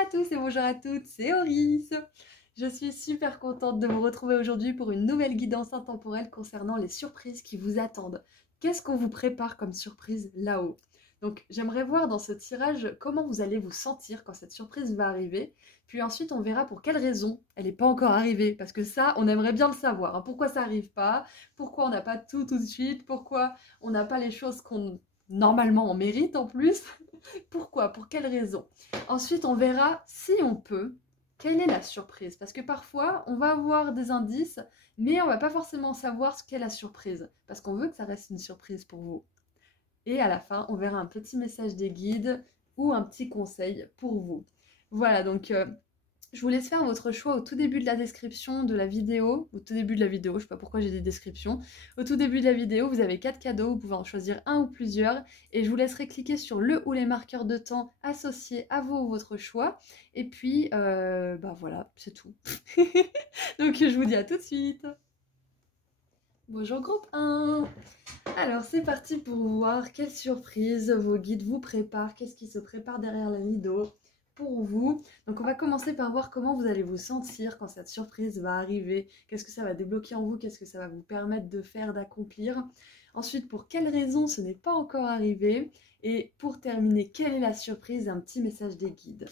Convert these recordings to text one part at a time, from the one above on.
à tous et bonjour à toutes, c'est Oris. Je suis super contente de vous retrouver aujourd'hui pour une nouvelle guidance intemporelle concernant les surprises qui vous attendent. Qu'est-ce qu'on vous prépare comme surprise là-haut? Donc j'aimerais voir dans ce tirage comment vous allez vous sentir quand cette surprise va arriver. Puis ensuite on verra pour quelle raison elle n'est pas encore arrivée. Parce que ça, on aimerait bien le savoir, hein. Pourquoi ça n'arrive pas? Pourquoi on n'a pas tout de suite? Pourquoi on n'a pas les choses qu'on normalement on mérite en plus? Pourquoi? Pour quelle raison? Ensuite, on verra si on peut, quelle est la surprise. Parce que parfois, on va avoir des indices, mais on va pas forcément savoir ce qu'est la surprise. Parce qu'on veut que ça reste une surprise pour vous. Et à la fin, on verra un petit message des guides ou un petit conseil pour vous. Voilà, donc je vous laisse faire votre choix au tout début de la description de la vidéo. Au tout début de la vidéo, je ne sais pas pourquoi j'ai des descriptions. Au tout début de la vidéo, vous avez 4 cadeaux, vous pouvez en choisir un ou plusieurs. Et je vous laisserai cliquer sur le ou les marqueurs de temps associés à vous ou votre choix. Et puis, bah voilà, c'est tout. Donc je vous dis à tout de suite. Bonjour groupe 1. Alors c'est parti pour voir quelle surprise vos guides vous préparent, qu'est-ce qui se prépare derrière les rideaux pour vous. Donc on va commencer par voir comment vous allez vous sentir quand cette surprise va arriver, qu'est-ce que ça va débloquer en vous, qu'est-ce que ça va vous permettre de faire, d'accomplir. Ensuite, pour quelles raisons ce n'est pas encore arrivé. Et pour terminer, quelle est la surprise, un petit message des guides.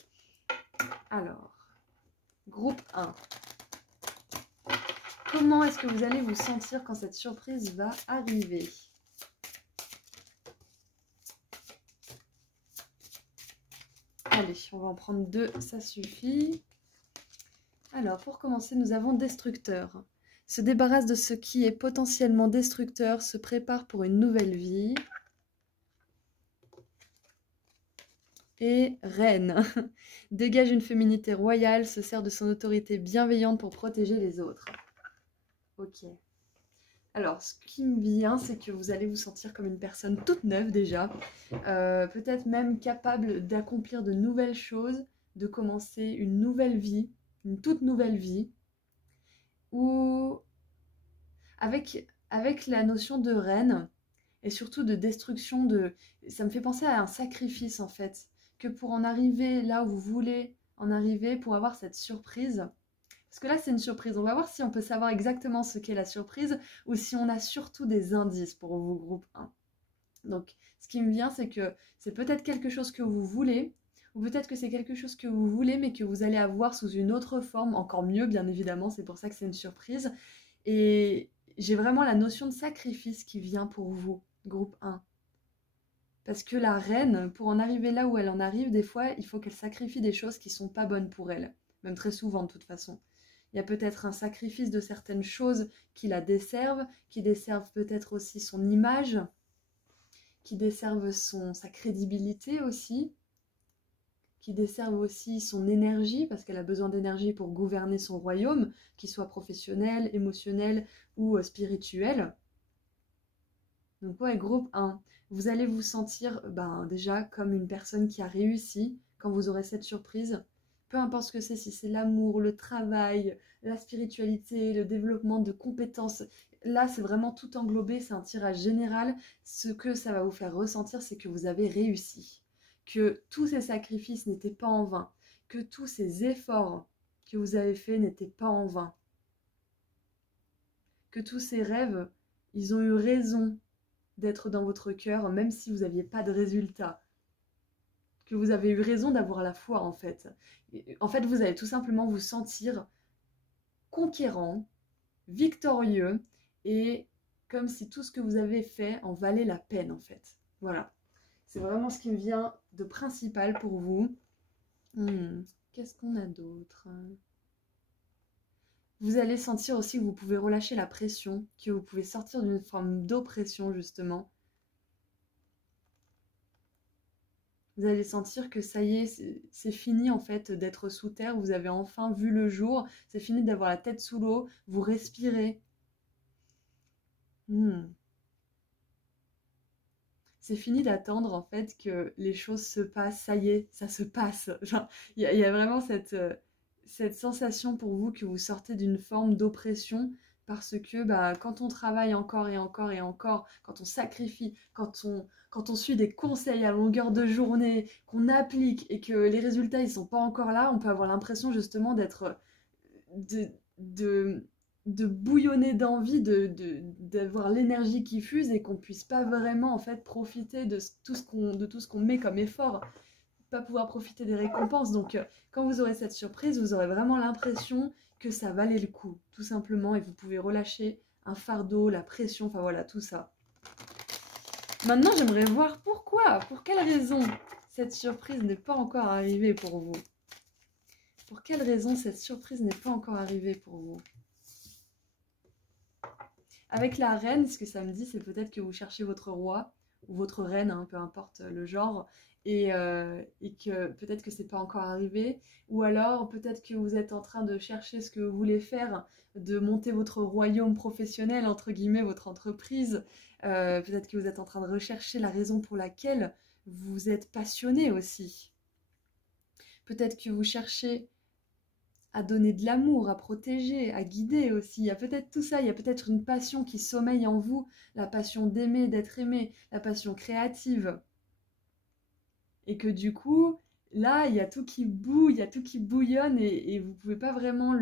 Alors, groupe 1. Comment est-ce que vous allez vous sentir quand cette surprise va arriver? Allez, on va en prendre 2, ça suffit. Alors, pour commencer, nous avons Destructeur. Se débarrasse de ce qui est potentiellement destructeur, se prépare pour une nouvelle vie. Et Reine. Dégage une féminité royale, se sert de son autorité bienveillante pour protéger les autres. Ok. Alors, ce qui me vient, c'est que vous allez vous sentir comme une personne toute neuve déjà, peut-être même capable d'accomplir de nouvelles choses, de commencer une nouvelle vie, une toute nouvelle vie, ou avec la notion de reine et surtout de destruction, ça me fait penser à un sacrifice en fait, que pour en arriver là où vous voulez en arriver, pour avoir cette surprise. Parce que là, c'est une surprise. On va voir si on peut savoir exactement ce qu'est la surprise ou si on a surtout des indices pour vous, groupe 1. Donc, ce qui me vient, c'est que c'est peut-être quelque chose que vous voulez, ou peut-être que c'est quelque chose que vous voulez, mais que vous allez avoir sous une autre forme, encore mieux, bien évidemment. C'est pour ça que c'est une surprise. Et j'ai vraiment la notion de sacrifice qui vient pour vous, groupe 1. Parce que la reine, pour en arriver là où elle en arrive, des fois, il faut qu'elle sacrifie des choses qui ne sont pas bonnes pour elle. Même très souvent, de toute façon. Il y a peut-être un sacrifice de certaines choses qui la desservent, qui desservent peut-être aussi son image, qui desservent sa crédibilité aussi, qui desservent aussi son énergie, parce qu'elle a besoin d'énergie pour gouverner son royaume, qu'il soit professionnel, émotionnel ou spirituel. Donc ouais, groupe 1, vous allez vous sentir déjà comme une personne qui a réussi quand vous aurez cette surprise. Peu importe ce que c'est, si c'est l'amour, le travail, la spiritualité, le développement de compétences. Là, c'est vraiment tout englobé, c'est un tirage général. Ce que ça va vous faire ressentir, c'est que vous avez réussi. Que tous ces sacrifices n'étaient pas en vain. Que tous ces efforts que vous avez faits n'étaient pas en vain. Que tous ces rêves, ils ont eu raison d'être dans votre cœur, même si vous n'aviez pas de résultat. Que vous avez eu raison d'avoir la foi, en fait. En fait, vous allez tout simplement vous sentir conquérant, victorieux, et comme si tout ce que vous avez fait en valait la peine, en fait. Voilà. C'est vraiment ce qui me vient de principal pour vous. Qu'est-ce qu'on a d'autre ? Vous allez sentir aussi que vous pouvez relâcher la pression, que vous pouvez sortir d'une forme d'oppression, justement. Vous allez sentir que ça y est, c'est fini en fait d'être sous terre, vous avez enfin vu le jour, c'est fini d'avoir la tête sous l'eau, vous respirez. C'est fini d'attendre en fait que les choses se passent, ça y est, ça se passe. Il y a vraiment cette sensation pour vous que vous sortez d'une forme d'oppression parce que bah, quand on travaille encore et encore et encore, quand on sacrifie, quand on suit des conseils à longueur de journée, qu'on applique et que les résultats ils sont pas encore là, on peut avoir l'impression justement de, de, de bouillonner d'envie, d'avoir l'énergie qui fuse et qu'on puisse pas vraiment en fait profiter de tout ce qu'on met comme effort, pas pouvoir profiter des récompenses. Donc quand vous aurez cette surprise, vous aurez vraiment l'impression que ça valait le coup, tout simplement, et vous pouvez relâcher un fardeau, la pression, enfin voilà, tout ça. Maintenant, j'aimerais voir pourquoi, pour quelle raison cette surprise n'est pas encore arrivée pour vous. Pour quelle raison cette surprise n'est pas encore arrivée pour vous? Avec la reine, ce que ça me dit, c'est peut-être que vous cherchez votre roi ou votre reine, hein, peu importe le genre, et que peut-être que c'est pas encore arrivé, ou alors peut-être que vous êtes en train de chercher ce que vous voulez faire, de monter votre royaume professionnel, entre guillemets, votre entreprise. Peut-être que vous êtes en train de rechercher la raison pour laquelle vous êtes passionné aussi. Peut-être que vous cherchez à donner de l'amour, à protéger, à guider aussi. Il y a peut-être tout ça, il y a peut-être une passion qui sommeille en vous, la passion d'aimer, d'être aimé, la passion créative. Et que du coup, là, il y a tout qui bouille, il y a tout qui bouillonne et vous ne pouvez pas vraiment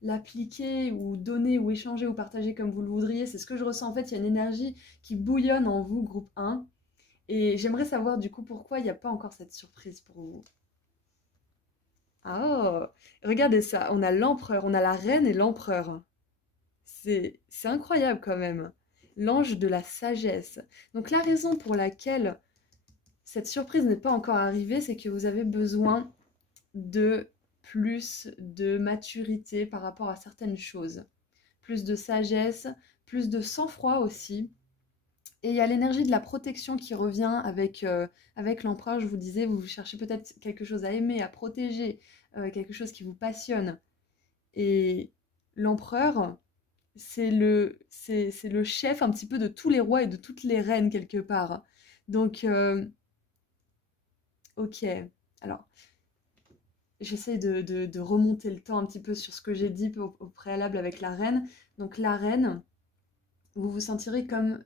l'appliquer ou donner ou échanger ou partager comme vous le voudriez. C'est ce que je ressens. En fait, il y a une énergie qui bouillonne en vous, groupe 1. Et j'aimerais savoir du coup pourquoi il n'y a pas encore cette surprise pour vous. Oh, regardez ça, on a l'empereur, on a la reine et l'empereur. C'est incroyable quand même. L'ange de la sagesse. Donc la raison pour laquelle cette surprise n'est pas encore arrivée, c'est que vous avez besoin de plus de maturité par rapport à certaines choses. Plus de sagesse, plus de sang-froid aussi. Et il y a l'énergie de la protection qui revient avec l'empereur. Je vous disais, vous cherchez peut-être quelque chose à aimer, à protéger, quelque chose qui vous passionne. Et l'empereur, c'est le chef un petit peu de tous les rois et de toutes les reines quelque part. Donc, ok. Alors, j'essaie de remonter le temps un petit peu sur ce que j'ai dit au préalable avec la reine. Donc, la reine, vous vous sentirez comme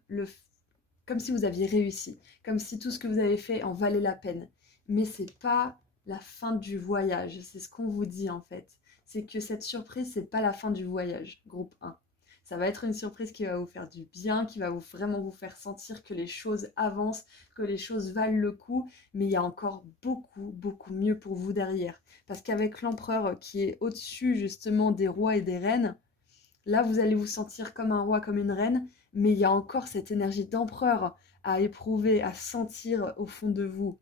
si vous aviez réussi, comme si tout ce que vous avez fait en valait la peine. Mais c'est pas la fin du voyage, c'est ce qu'on vous dit en fait. C'est que cette surprise, c'est pas la fin du voyage, groupe 1. Ça va être une surprise qui va vous faire du bien, qui va vraiment vous faire sentir que les choses avancent, que les choses valent le coup, mais il y a encore beaucoup, beaucoup mieux pour vous derrière. Parce qu'avec l'empereur qui est au-dessus justement des rois et des reines, là vous allez vous sentir comme un roi, comme une reine, mais il y a encore cette énergie d'empereur à éprouver, à sentir au fond de vous,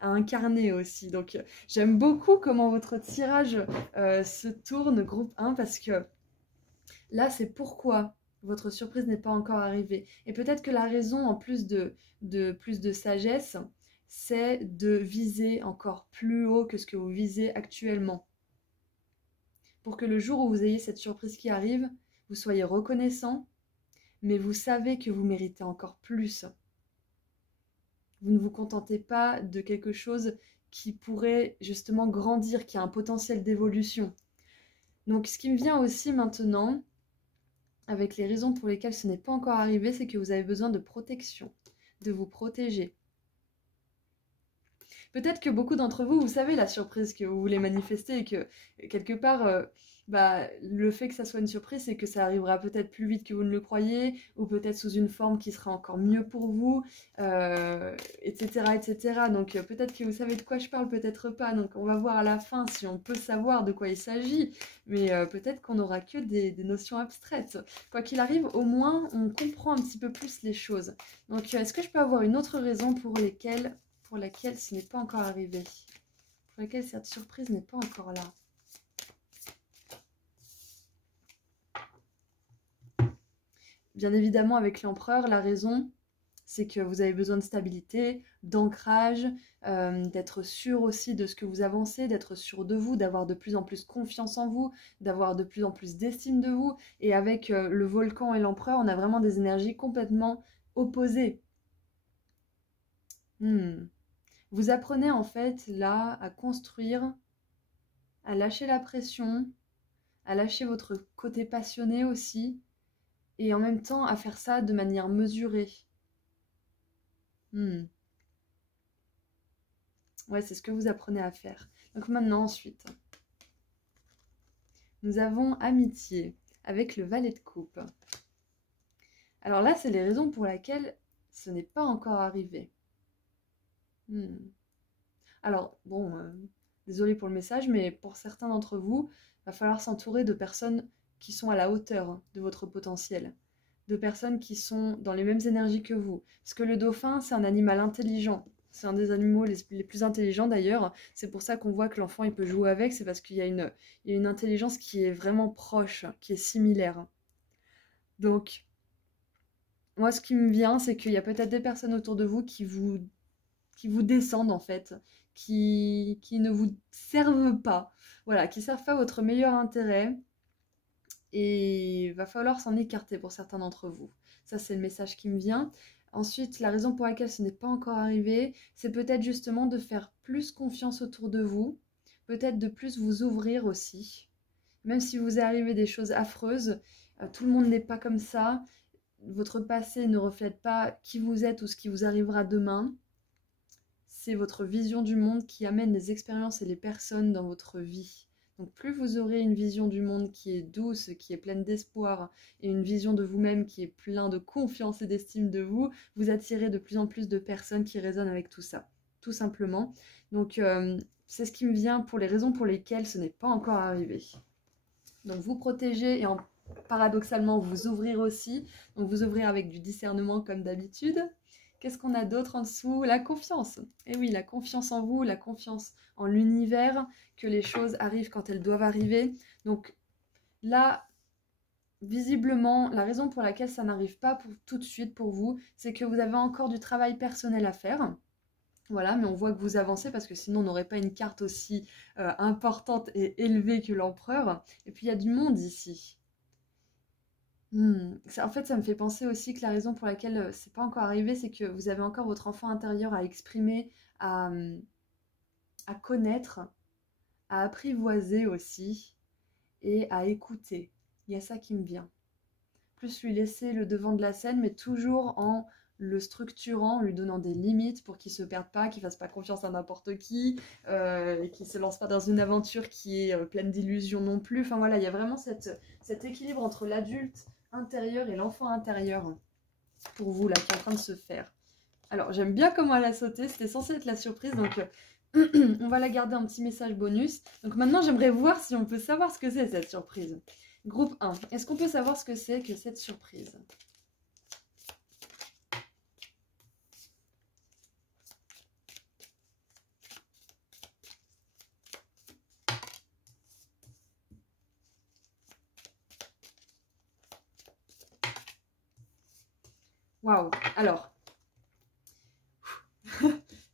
à incarner aussi. Donc j'aime beaucoup comment votre tirage se tourne, groupe 1, parce que là c'est pourquoi votre surprise n'est pas encore arrivée. Et peut-être que la raison, en plus plus de sagesse, c'est de viser encore plus haut que ce que vous visez actuellement. Pour que le jour où vous ayez cette surprise qui arrive, vous soyez reconnaissant, mais vous savez que vous méritez encore plus. Vous ne vous contentez pas de quelque chose qui pourrait justement grandir, qui a un potentiel d'évolution. Donc ce qui me vient aussi maintenant, avec les raisons pour lesquelles ce n'est pas encore arrivé, c'est que vous avez besoin de protection, de vous protéger. Peut-être que beaucoup d'entre vous, vous savez la surprise que vous voulez manifester et que quelque part, le fait que ça soit une surprise, c'est que ça arrivera peut-être plus vite que vous ne le croyez, ou peut-être sous une forme qui sera encore mieux pour vous, etc., etc. Donc peut-être que vous savez de quoi je parle, peut-être pas. Donc on va voir à la fin si on peut savoir de quoi il s'agit, mais peut-être qu'on n'aura que des notions abstraites. Quoi qu'il arrive, au moins on comprend un petit peu plus les choses. Donc est-ce que je peux avoir une autre raison pour laquelle ce n'est pas encore arrivé, pour laquelle cette surprise n'est pas encore là? Bien évidemment, avec l'empereur, la raison, c'est que vous avez besoin de stabilité, d'ancrage, d'être sûr aussi de ce que vous avancez, d'être sûr de vous, d'avoir de plus en plus confiance en vous, d'avoir de plus en plus d'estime de vous. Et avec le volcan et l'empereur, on a vraiment des énergies complètement opposées. Vous apprenez en fait là à construire, à lâcher la pression, à lâcher votre côté passionné aussi, et en même temps à faire ça de manière mesurée. Ouais, c'est ce que vous apprenez à faire. Donc maintenant, ensuite, nous avons amitié avec le valet de coupe. Alors là, c'est les raisons pour lesquelles ce n'est pas encore arrivé. Alors, bon, désolé pour le message, mais pour certains d'entre vous, il va falloir s'entourer de personnes qui sont à la hauteur de votre potentiel, de personnes qui sont dans les mêmes énergies que vous. Parce que le dauphin, c'est un animal intelligent. C'est un des animaux les plus intelligents d'ailleurs. C'est pour ça qu'on voit que l'enfant il peut jouer avec, c'est parce qu'il y a une intelligence qui est vraiment proche, qui est similaire. Donc, moi ce qui me vient, c'est qu'il y a peut-être des personnes autour de vous qui vous descendent en fait, qui ne vous servent pas, voilà, qui ne servent pas votre meilleur intérêt. Et il va falloir s'en écarter pour certains d'entre vous. Ça, c'est le message qui me vient. Ensuite, la raison pour laquelle ce n'est pas encore arrivé, c'est peut-être justement de faire plus confiance autour de vous, peut-être de plus vous ouvrir aussi. Même si vous est arrivé des choses affreuses, tout le monde n'est pas comme ça. Votre passé ne reflète pas qui vous êtes ou ce qui vous arrivera demain. C'est votre vision du monde qui amène les expériences et les personnes dans votre vie. Donc plus vous aurez une vision du monde qui est douce, qui est pleine d'espoir, et une vision de vous-même qui est pleine de confiance et d'estime de vous, vous attirez de plus en plus de personnes qui résonnent avec tout ça, tout simplement. Donc c'est ce qui me vient pour les raisons pour lesquelles ce n'est pas encore arrivé. Donc vous protéger et paradoxalement vous ouvrir aussi, donc vous ouvrir avec du discernement comme d'habitude. Qu'est-ce qu'on a d'autre en dessous? La confiance. Et oui, la confiance en vous, la confiance en l'univers, que les choses arrivent quand elles doivent arriver. Donc là, visiblement, la raison pour laquelle ça n'arrive pas tout de suite pour vous, c'est que vous avez encore du travail personnel à faire. Voilà, mais on voit que vous avancez parce que sinon on n'aurait pas une carte aussi importante et élevée que l'empereur. Et puis il y a du monde ici. En fait, ça me fait penser aussi que la raison pour laquelle c'est pas encore arrivé, c'est que vous avez encore votre enfant intérieur à exprimer, à connaître, à apprivoiser aussi et à écouter. Il y a ça qui me vient. Plus lui laisser le devant de la scène, mais toujours en le structurant, en lui donnant des limites pour qu'il ne se perde pas, qu'il ne fasse pas confiance à n'importe qui, et qu'il ne se lance pas dans une aventure qui est pleine d'illusions non plus. Enfin voilà, il y a vraiment cet équilibre entre l'adulte intérieur et l'enfant intérieur pour vous là qui est en train de se faire. Alors j'aime bien comment elle a sauté, c'était censé être la surprise, donc on va la garder un petit message bonus. Donc maintenant j'aimerais voir si on peut savoir ce que c'est cette surprise. Groupe 1, est-ce qu'on peut savoir ce que c'est que cette surprise? Waouh, alors,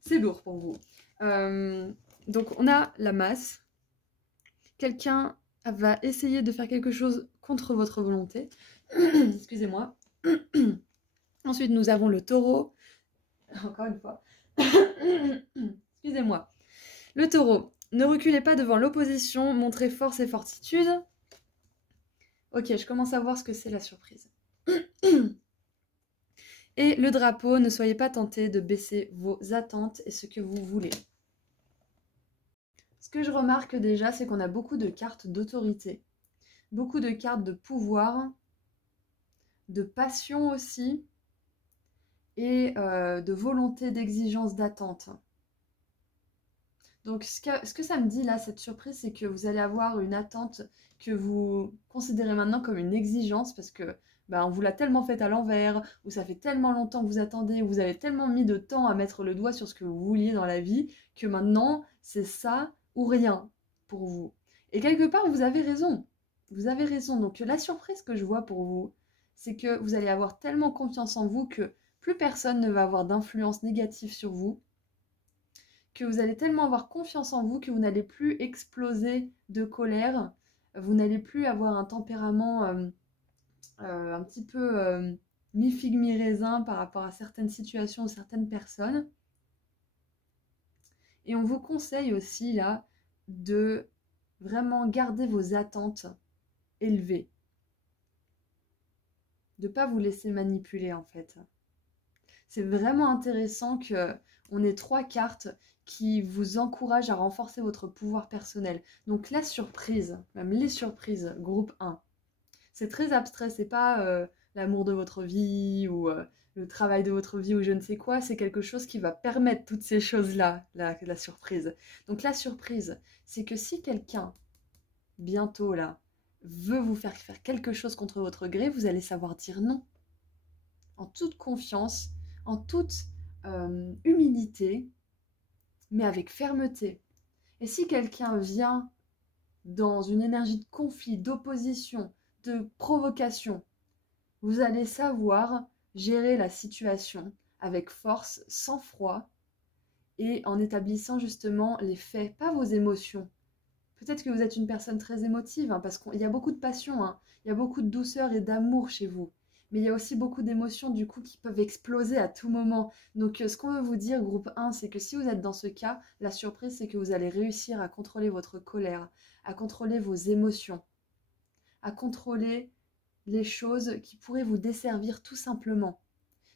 c'est lourd pour vous. Donc on a la masse. Quelqu'un va essayer de faire quelque chose contre votre volonté. Excusez-moi. Ensuite, nous avons le taureau. Encore une fois. Excusez-moi. Le taureau. Ne reculez pas devant l'opposition. Montrez force et fortitude. Ok, je commence à voir ce que c'est la surprise. Et le drapeau, ne soyez pas tentés de baisser vos attentes et ce que vous voulez. Ce que je remarque déjà, c'est qu'on a beaucoup de cartes d'autorité, beaucoup de cartes de pouvoir, de passion aussi, et de volonté, d'exigence, d'attente. Donc ce que ça me dit là, cette surprise, c'est que vous allez avoir une attente que vous considérez maintenant comme une exigence, parce que on vous l'a tellement fait à l'envers, ou ça fait tellement longtemps que vous attendez, ou vous avez tellement mis de temps à mettre le doigt sur ce que vous vouliez dans la vie, que maintenant, c'est ça ou rien pour vous. Et quelque part, vous avez raison. Vous avez raison. Donc la surprise que je vois pour vous, c'est que vous allez avoir tellement confiance en vous que plus personne ne va avoir d'influence négative sur vous, que vous allez tellement avoir confiance en vous que vous n'allez plus exploser de colère, vous n'allez plus avoir un tempérament un petit peu mi-figue, mi-raisin par rapport à certaines situations ou certaines personnes. Et on vous conseille aussi là de vraiment garder vos attentes élevées. de ne pas vous laisser manipuler en fait. C'est vraiment intéressant qu'on ait 3 cartes qui vous encouragent à renforcer votre pouvoir personnel. Donc la surprise, même les surprises, groupe 1. C'est très abstrait, c'est pas l'amour de votre vie ou le travail de votre vie ou je ne sais quoi, c'est quelque chose qui va permettre toutes ces choses-là, la surprise. Donc la surprise, c'est que si quelqu'un, bientôt là, veut vous faire quelque chose contre votre gré, vous allez savoir dire non. En toute confiance, en toute humilité, mais avec fermeté. Et si quelqu'un vient dans une énergie de conflit, d'opposition, de provocation, vous allez savoir gérer la situation avec force, sans froid, et en établissant justement les faits, pas vos émotions. Peut-être que vous êtes une personne très émotive, hein, parce qu'il y a beaucoup de passion, hein, il y a beaucoup de douceur et d'amour chez vous. Mais il y a aussi beaucoup d'émotions du coup qui peuvent exploser à tout moment. Donc ce qu'on veut vous dire, groupe 1, c'est que si vous êtes dans ce cas, la surprise c'est que vous allez réussir à contrôler votre colère, à contrôler vos émotions, à contrôler les choses qui pourraient vous desservir tout simplement.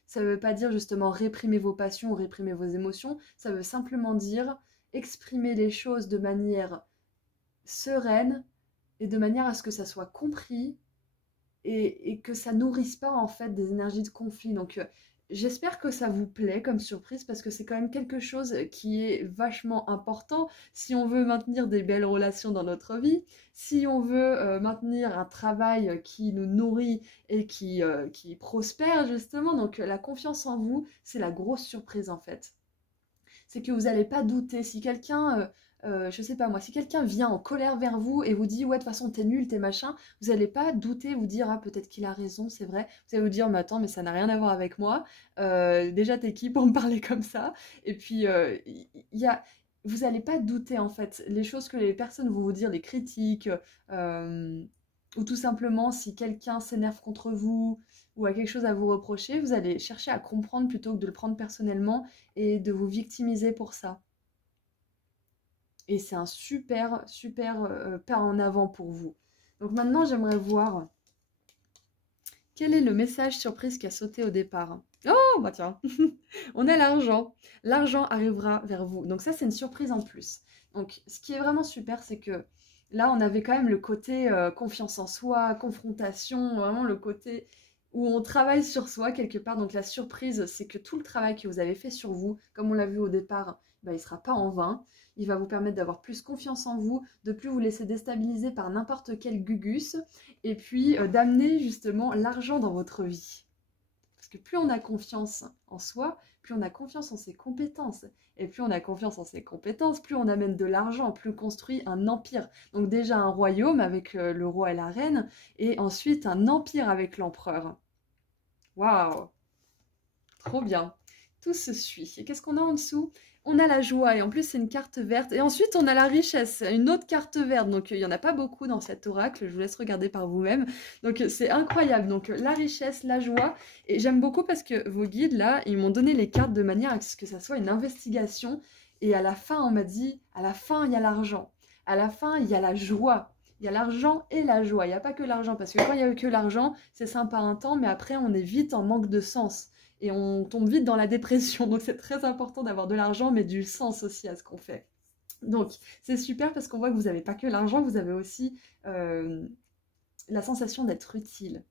Ça ne veut pas dire justement réprimer vos passions ou réprimer vos émotions, ça veut simplement dire exprimer les choses de manière sereine et de manière à ce que ça soit compris et que ça nourrisse pas en fait des énergies de conflit. Donc j'espère que ça vous plaît comme surprise parce que c'est quand même quelque chose qui est vachement important si on veut maintenir des belles relations dans notre vie, si on veut maintenir un travail qui nous nourrit et qui prospère justement. Donc la confiance en vous, c'est la grosse surprise en fait. C'est que vous n'allez pas douter. Si quelqu'un, je sais pas moi, si quelqu'un vient en colère vers vous et vous dit ouais de toute façon t'es nul, t'es machin, vous n'allez pas douter, vous dire ah peut-être qu'il a raison, c'est vrai. Vous allez vous dire mais attends mais ça n'a rien à voir avec moi. Déjà t'es qui pour me parler comme ça? Et puis vous n'allez pas douter en fait. Les choses que les personnes vont vous dire, les critiques, ou tout simplement si quelqu'un s'énerve contre vous ou a quelque chose à vous reprocher, vous allez chercher à comprendre plutôt que de le prendre personnellement et de vous victimiser pour ça. Et c'est un super pas en avant pour vous. Donc maintenant, j'aimerais voir quel est le message surprise qui a sauté au départ. Oh, bah tiens, on a l'argent. L'argent arrivera vers vous. Donc ça, c'est une surprise en plus. Donc ce qui est vraiment super, c'est que là, on avait quand même le côté confiance en soi, confrontation, vraiment le côté où on travaille sur soi quelque part. Donc la surprise, c'est que tout le travail que vous avez fait sur vous, comme on l'a vu au départ, bah, il ne sera pas en vain. Il va vous permettre d'avoir plus confiance en vous, de plus vous laisser déstabiliser par n'importe quel gugus, et puis d'amener justement l'argent dans votre vie. Parce que plus on a confiance en soi, plus on a confiance en ses compétences. Et plus on a confiance en ses compétences, plus on amène de l'argent, plus on construit un empire. Donc déjà un royaume avec le roi et la reine, et ensuite un empire avec l'empereur. Waouh! Trop bien. Tout se suit. Et qu'est-ce qu'on a en dessous? On a la joie, et en plus c'est une carte verte. Et ensuite on a la richesse, une autre carte verte. Donc il n'y en a pas beaucoup dans cet oracle, je vous laisse regarder par vous-même. Donc c'est incroyable. Donc la richesse, la joie. Et j'aime beaucoup parce que vos guides là, ils m'ont donné les cartes de manière à ce que ça soit une investigation. Et à la fin, on m'a dit, à la fin il y a l'argent. À la fin, il y a la joie. Il y a l'argent et la joie. Il n'y a pas que l'argent. Parce que quand il n'y a que l'argent, c'est sympa un temps, mais après on est vite en manque de sens. Et on tombe vite dans la dépression. Donc c'est très important d'avoir de l'argent, mais du sens aussi à ce qu'on fait. Donc c'est super parce qu'on voit que vous n'avez pas que l'argent, vous avez aussi la sensation d'être utile,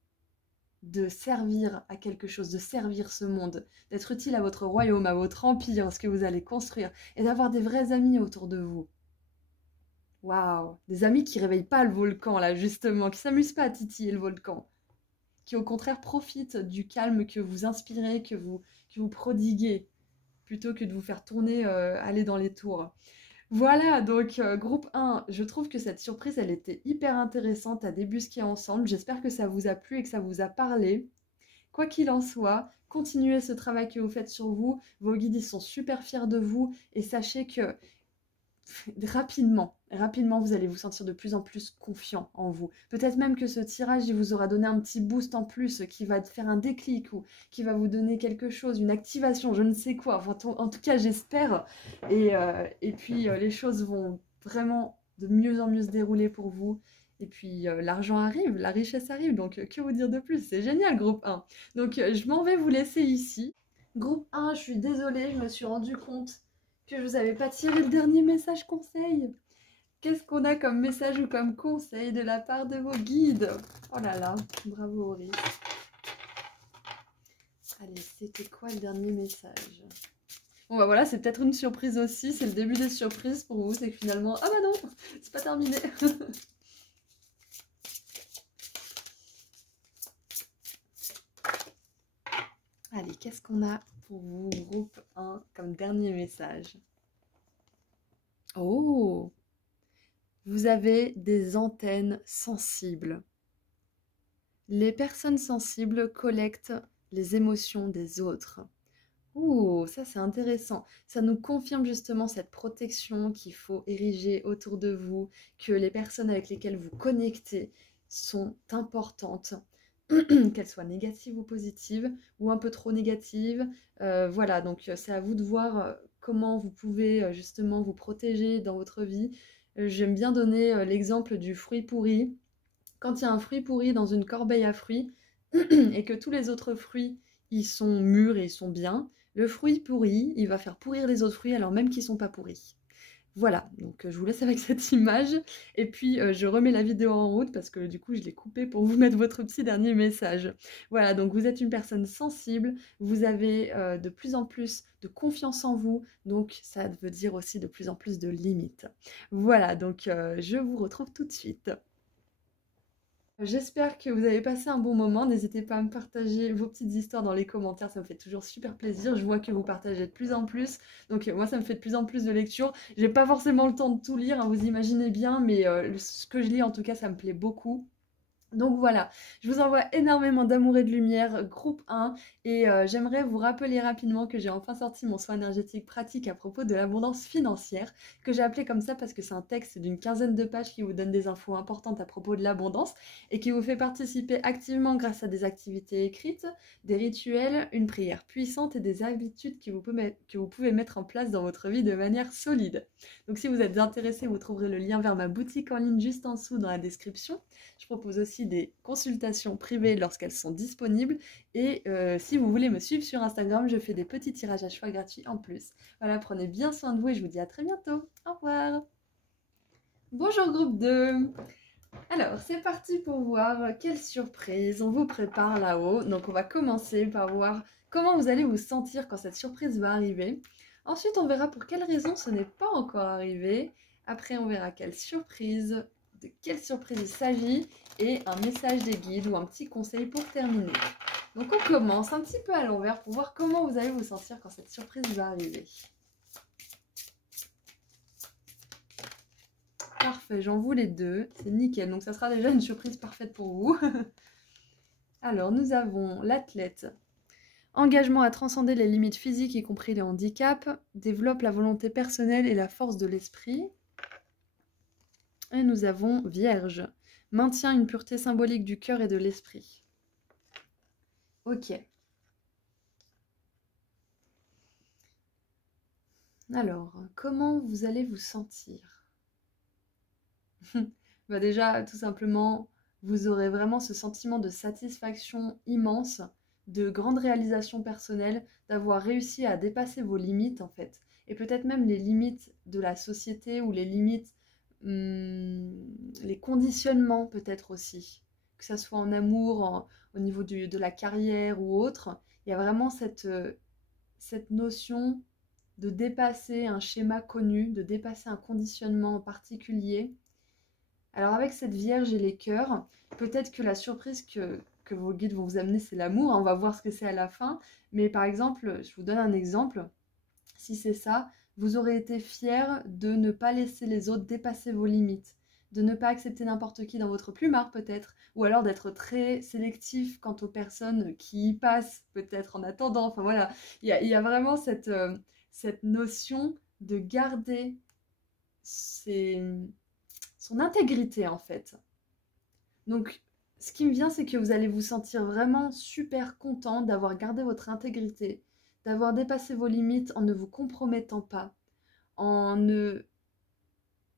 de servir à quelque chose, de servir ce monde, d'être utile à votre royaume, à votre empire, ce que vous allez construire, et d'avoir des vrais amis autour de vous. Waouh! Des amis qui ne réveillent pas le volcan, là, justement, qui ne s'amusent pas à titiller le volcan, qui au contraire profitent du calme que vous inspirez, que vous prodiguez, plutôt que de vous faire tourner, aller dans les tours. Voilà, donc groupe 1, je trouve que cette surprise, elle était hyper intéressante à débusquer ensemble. J'espère que ça vous a plu et que ça vous a parlé. Quoi qu'il en soit, continuez ce travail que vous faites sur vous. Vos guides, ils sont super fiers de vous. Et sachez que rapidement, vous allez vous sentir de plus en plus confiant en vous. Peut-être même que ce tirage, il vous aura donné un petit boost en plus qui va faire un déclic ou qui va vous donner quelque chose, une activation, je ne sais quoi. Enfin, en tout cas, j'espère. Et puis, les choses vont vraiment de mieux en mieux se dérouler pour vous. Et puis l'argent arrive, la richesse arrive, donc que vous dire de plus? C'est génial, groupe 1. Donc je m'en vais vous laisser ici. Groupe 1, je suis désolée, je me suis rendu compte que je vous avais pas tiré le dernier message conseil. Qu'est-ce qu'on a comme message ou comme conseil de la part de vos guides? Oh là là, bravo Aurélie. Allez, c'était quoi le dernier message? Bon bah voilà, c'est peut-être une surprise aussi, c'est le début des surprises pour vous, c'est que finalement... Ah bah non, c'est pas terminé. Allez, qu'est-ce qu'on a pour vous, groupe 1, comme dernier message? Oh! Vous avez des antennes sensibles. Les personnes sensibles collectent les émotions des autres. Ouh, ça c'est intéressant. Ça nous confirme justement cette protection qu'il faut ériger autour de vous, que les personnes avec lesquelles vous connectez sont importantes, qu'elles soient négatives ou positives, ou un peu trop négatives. Voilà, donc c'est à vous de voir comment vous pouvez justement vous protéger dans votre vie. J'aime bien donner l'exemple du fruit pourri. Quand il y a un fruit pourri dans une corbeille à fruits et que tous les autres fruits, ils sont mûrs et ils sont bien, le fruit pourri, il va faire pourrir les autres fruits alors même qu'ils sont pas pourris. Voilà, donc je vous laisse avec cette image. Et puis je remets la vidéo en route parce que du coup je l'ai coupée pour vous mettre votre petit dernier message. Voilà, donc vous êtes une personne sensible, vous avez de plus en plus de confiance en vous, donc ça veut dire aussi de plus en plus de limites. Voilà, donc je vous retrouve tout de suite. J'espère que vous avez passé un bon moment. N'hésitez pas à me partager vos petites histoires dans les commentaires, ça me fait toujours super plaisir. Je vois que vous partagez de plus en plus, donc moi ça me fait de plus en plus de lectures. J'ai pas forcément le temps de tout lire, hein, vous imaginez bien, mais ce que je lis en tout cas ça me plaît beaucoup. Donc voilà, je vous envoie énormément d'amour et de lumière, groupe 1, et j'aimerais vous rappeler rapidement que j'ai enfin sorti mon soin énergétique pratique à propos de l'abondance financière, que j'ai appelé comme ça parce que c'est un texte d'une quinzaine de pages qui vous donne des infos importantes à propos de l'abondance et qui vous fait participer activement grâce à des activités écrites, des rituels, une prière puissante et des habitudes que vous pouvez mettre en place dans votre vie de manière solide. Donc si vous êtes intéressé, vous trouverez le lien vers ma boutique en ligne juste en dessous dans la description. Je propose aussi des consultations privées lorsqu'elles sont disponibles. Et si vous voulez me suivre sur Instagram, je fais des petits tirages à choix gratuits en plus. Voilà, prenez bien soin de vous et je vous dis à très bientôt. Au revoir. Bonjour groupe 2. Alors, c'est parti pour voir quelle surprise on vous prépare là-haut. Donc, on va commencer par voir comment vous allez vous sentir quand cette surprise va arriver. Ensuite, on verra pour quelle raison ce n'est pas encore arrivé. Après, on verra quelle surprise, de quelle surprise il s'agit et un message des guides ou un petit conseil pour terminer. Donc, on commence un petit peu à l'envers pour voir comment vous allez vous sentir quand cette surprise va arriver. Parfait, j'en voulais deux, c'est nickel, donc ça sera déjà une surprise parfaite pour vous. Alors, nous avons l'athlète. Engagement à transcender les limites physiques, y compris les handicaps, développe la volonté personnelle et la force de l'esprit. Et nous avons Vierge. Maintient une pureté symbolique du cœur et de l'esprit. Ok. Alors, comment vous allez vous sentir? Bah déjà, tout simplement, vous aurez vraiment ce sentiment de satisfaction immense, de grande réalisation personnelle, d'avoir réussi à dépasser vos limites en fait. Et peut-être même les limites de la société ou les limites, les conditionnements peut-être aussi. Que ça soit en amour, au niveau de la carrière ou autre. Il y a vraiment cette notion de dépasser un schéma connu, de dépasser un conditionnement en particulier. Alors avec cette Vierge et les cœurs, peut-être que la surprise que vos guides vont vous amener, c'est l'amour. On va voir ce que c'est à la fin. Mais par exemple, je vous donne un exemple. Si c'est ça, vous aurez été fier de ne pas laisser les autres dépasser vos limites, de ne pas accepter n'importe qui dans votre plumard peut-être, ou alors d'être très sélectif quant aux personnes qui y passent peut-être en attendant. Enfin voilà, il y a vraiment cette notion de garder son intégrité en fait. Donc ce qui me vient, c'est que vous allez vous sentir vraiment super content d'avoir gardé votre intégrité, d'avoir dépassé vos limites en ne vous compromettant pas, en ne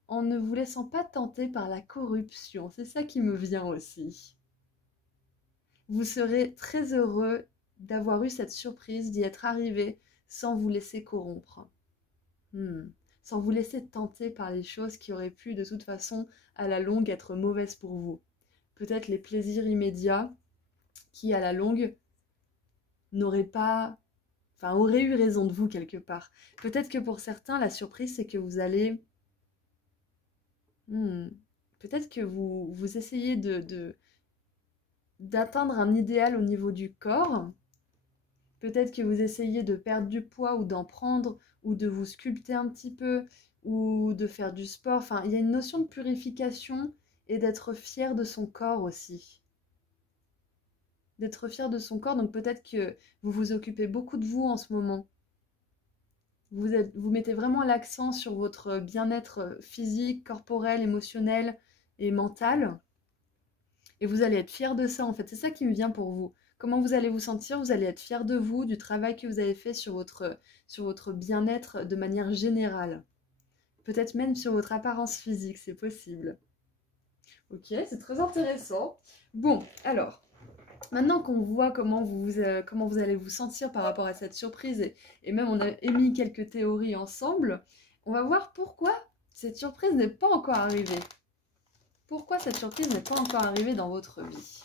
en ne vous laissant pas tenter par la corruption. C'est ça qui me vient aussi. Vous serez très heureux d'avoir eu cette surprise, d'y être arrivé sans vous laisser corrompre. Sans vous laisser tenter par les choses qui auraient pu de toute façon à la longue être mauvaises pour vous. Peut-être les plaisirs immédiats qui à la longue n'auraient pas, enfin auraient eu raison de vous quelque part. Peut-être que pour certains la surprise c'est que vous allez, peut-être que vous essayez d'atteindre un idéal au niveau du corps. Peut-être que vous essayez de perdre du poids ou d'en prendre, ou de vous sculpter un petit peu, ou de faire du sport. Enfin, il y a une notion de purification et d'être fier de son corps aussi. D'être fier de son corps, donc peut-être que vous vous occupez beaucoup de vous en ce moment. Vous mettez vraiment l'accent sur votre bien-être physique, corporel, émotionnel et mental. Et vous allez être fier de ça, en fait. C'est ça qui me vient pour vous. Comment vous allez vous sentir? Vous allez être fier de vous, du travail que vous avez fait sur votre bien-être de manière générale. Peut-être même sur votre apparence physique, c'est possible. Ok, c'est très intéressant. Bon, alors, maintenant qu'on voit comment vous allez vous sentir par rapport à cette surprise, et même on a émis quelques théories ensemble, on va voir pourquoi cette surprise n'est pas encore arrivée. Pourquoi cette surprise n'est pas encore arrivée dans votre vie?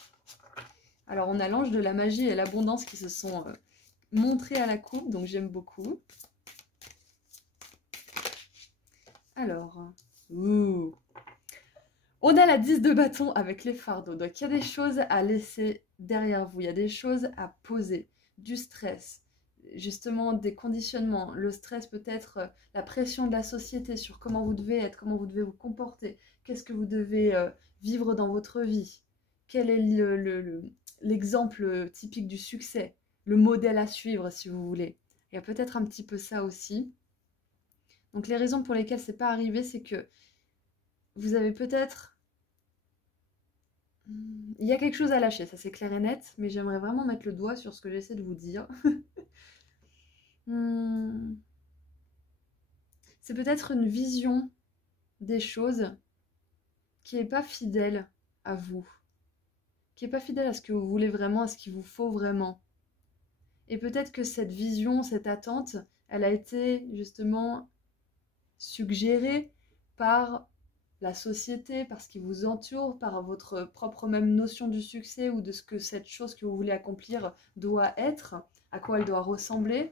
Alors, on a l'ange de la magie et l'abondance qui se sont montrés à la coupe, donc j'aime beaucoup. Alors, on a la 10 de bâton avec les fardeaux. Donc, il y a des choses à laisser derrière vous, il y a des choses à poser, du stress, justement des conditionnements. Le stress peut être la pression de la société sur comment vous devez être, comment vous devez vous comporter, qu'est-ce que vous devez vivre dans votre vie, quel est l'exemple typique du succès, le modèle à suivre si vous voulez. Il y a peut-être un petit peu ça aussi. Donc les raisons pour lesquelles c'est pas arrivé, c'est que vous avez peut-être... Il y a quelque chose à lâcher, ça c'est clair et net, mais j'aimerais vraiment mettre le doigt sur ce que j'essaie de vous dire. C'est peut-être une vision des choses qui n'est pas fidèle à vous, qui n'est pas fidèle à ce que vous voulez vraiment, à ce qu'il vous faut vraiment. Et peut-être que cette vision, cette attente, elle a été justement suggérée par la société, par ce qui vous entoure, par votre propre même notion du succès ou de ce que cette chose que vous voulez accomplir doit être, à quoi elle doit ressembler.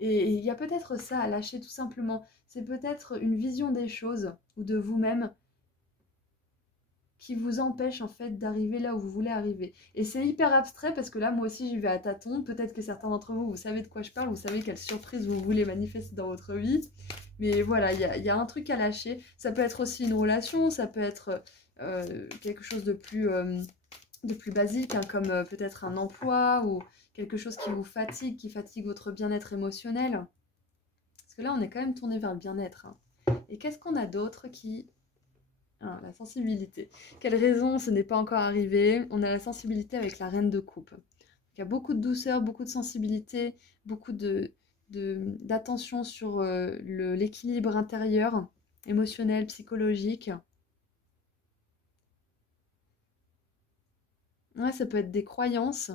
Et il y a peut-être ça à lâcher tout simplement. C'est peut-être une vision des choses ou de vous-même qui vous empêche en fait d'arriver là où vous voulez arriver. Et c'est hyper abstrait parce que là moi aussi j'y vais à tâtons. Peut-être que certains d'entre vous, vous savez de quoi je parle, vous savez quelle surprise vous voulez manifester dans votre vie. Mais voilà, il y a un truc à lâcher. Ça peut être aussi une relation, ça peut être quelque chose de plus basique, hein, comme peut-être un emploi ou quelque chose qui vous fatigue, qui fatigue votre bien-être émotionnel. Parce que là on est quand même tourné vers le bien-être. Hein. Et qu'est-ce qu'on a d'autre qui... Ah, la sensibilité. Quelle raison ce n'est pas encore arrivé? On a la sensibilité avec la reine de coupe. Il y a beaucoup de douceur, beaucoup de sensibilité, beaucoup d'attention sur l'équilibre intérieur, émotionnel, psychologique. Ouais, ça peut être des croyances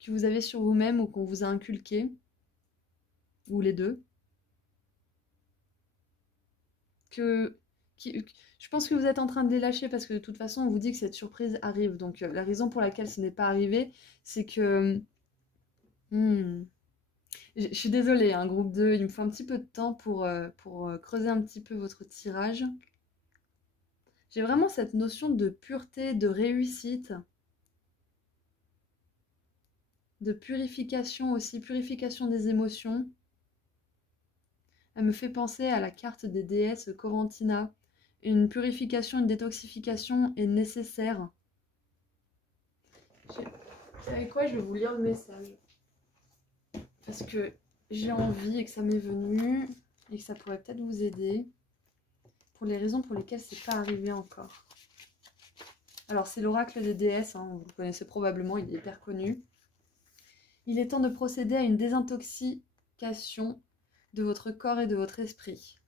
que vous avez sur vous-même ou qu'on vous a inculquées, ou les deux. Je pense que vous êtes en train de les lâcher parce que de toute façon, on vous dit que cette surprise arrive. Donc, la raison pour laquelle ce n'est pas arrivé, c'est que... Je suis désolée, hein, groupe 2, il me faut un petit peu de temps pour creuser un petit peu votre tirage. J'ai vraiment cette notion de pureté, de réussite, de purification aussi, purification des émotions. Elle me fait penser à la carte des déesses Corentina. Une purification, une détoxification est nécessaire. Avec quoi je vais vous lire le message? Parce que j'ai envie et que ça m'est venu et que ça pourrait peut-être vous aider pour les raisons pour lesquelles c'est pas arrivé encore. Alors c'est l'oracle des déesses, hein, vous le connaissez probablement, il est hyper connu. Il est temps de procéder à une désintoxication de votre corps et de votre esprit.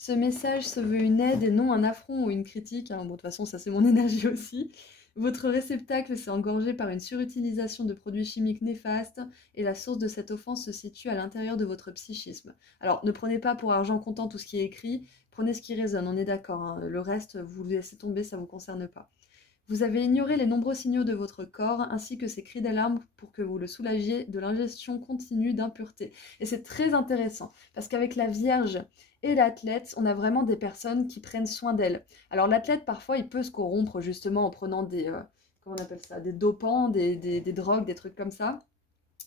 Ce message se veut une aide et non un affront ou une critique. Hein. Bon, de toute façon, ça c'est mon énergie aussi. Votre réceptacle s'est engorgé par une surutilisation de produits chimiques néfastes et la source de cette offense se situe à l'intérieur de votre psychisme. Alors, ne prenez pas pour argent comptant tout ce qui est écrit, prenez ce qui résonne, on est d'accord. Hein. Le reste, vous le laissez tomber, ça ne vous concerne pas. Vous avez ignoré les nombreux signaux de votre corps ainsi que ses cris d'alarme pour que vous le soulagiez de l'ingestion continue d'impuretés. Et c'est très intéressant parce qu'avec la Vierge et l'athlète, on a vraiment des personnes qui prennent soin d'elles. Alors l'athlète, parfois, il peut se corrompre justement en prenant des, comment on appelle ça, des dopants, des drogues, des trucs comme ça.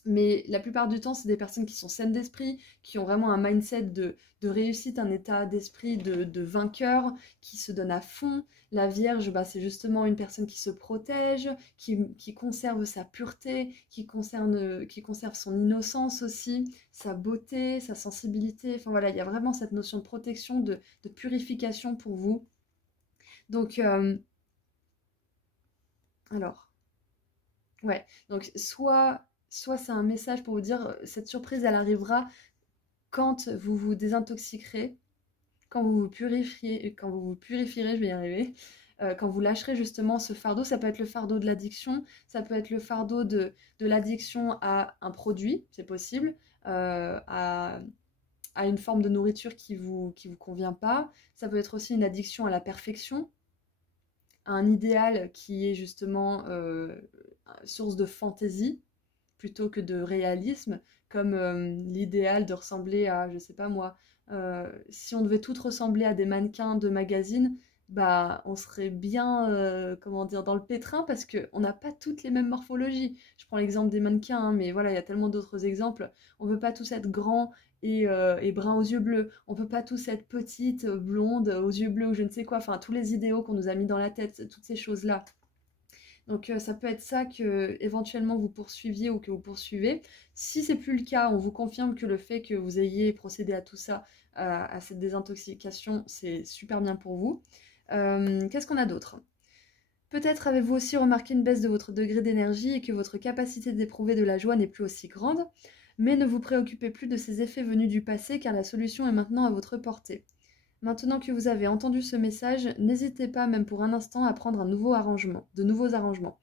Mais la plupart du temps, c'est des personnes qui sont saines d'esprit, qui ont vraiment un mindset de réussite, un état d'esprit de vainqueur, qui se donne à fond. La Vierge, bah, c'est justement une personne qui se protège, qui conserve sa pureté, qui conserve son innocence aussi, sa beauté, sa sensibilité. Enfin voilà, il y a vraiment cette notion de protection, de purification pour vous. Donc, alors, ouais, donc soit c'est un message pour vous dire cette surprise elle arrivera quand vous vous désintoxiquerez, quand vous vous purifierez, je vais y arriver, quand vous lâcherez justement ce fardeau. Ça peut être le fardeau de l'addiction, ça peut être le fardeau de l'addiction à un produit, c'est possible, à une forme de nourriture qui vous convient pas. Ça peut être aussi une addiction à la perfection, à un idéal qui est justement source de fantaisie plutôt que de réalisme, comme l'idéal de ressembler à, je sais pas moi, si on devait toutes ressembler à des mannequins de magazine, bah on serait bien, comment dire, dans le pétrin parce qu'on n'a pas toutes les mêmes morphologies. Je prends l'exemple des mannequins, hein, mais voilà, il y a tellement d'autres exemples. On veut pas tous être grands et bruns aux yeux bleus. On peut pas tous être petites, blondes, aux yeux bleus ou je ne sais quoi. Enfin, tous les idéaux qu'on nous a mis dans la tête, toutes ces choses-là. Donc ça peut être ça que éventuellement vous poursuiviez ou que vous poursuivez. Si c'est plus le cas, on vous confirme que le fait que vous ayez procédé à tout ça, à cette désintoxication, c'est super bien pour vous. Qu'est-ce qu'on a d'autre? Peut-être avez-vous aussi remarqué une baisse de votre degré d'énergie et que votre capacité d'éprouver de la joie n'est plus aussi grande, mais ne vous préoccupez plus de ces effets venus du passé car la solution est maintenant à votre portée. Maintenant que vous avez entendu ce message, n'hésitez pas, même pour un instant, à prendre de nouveaux arrangements.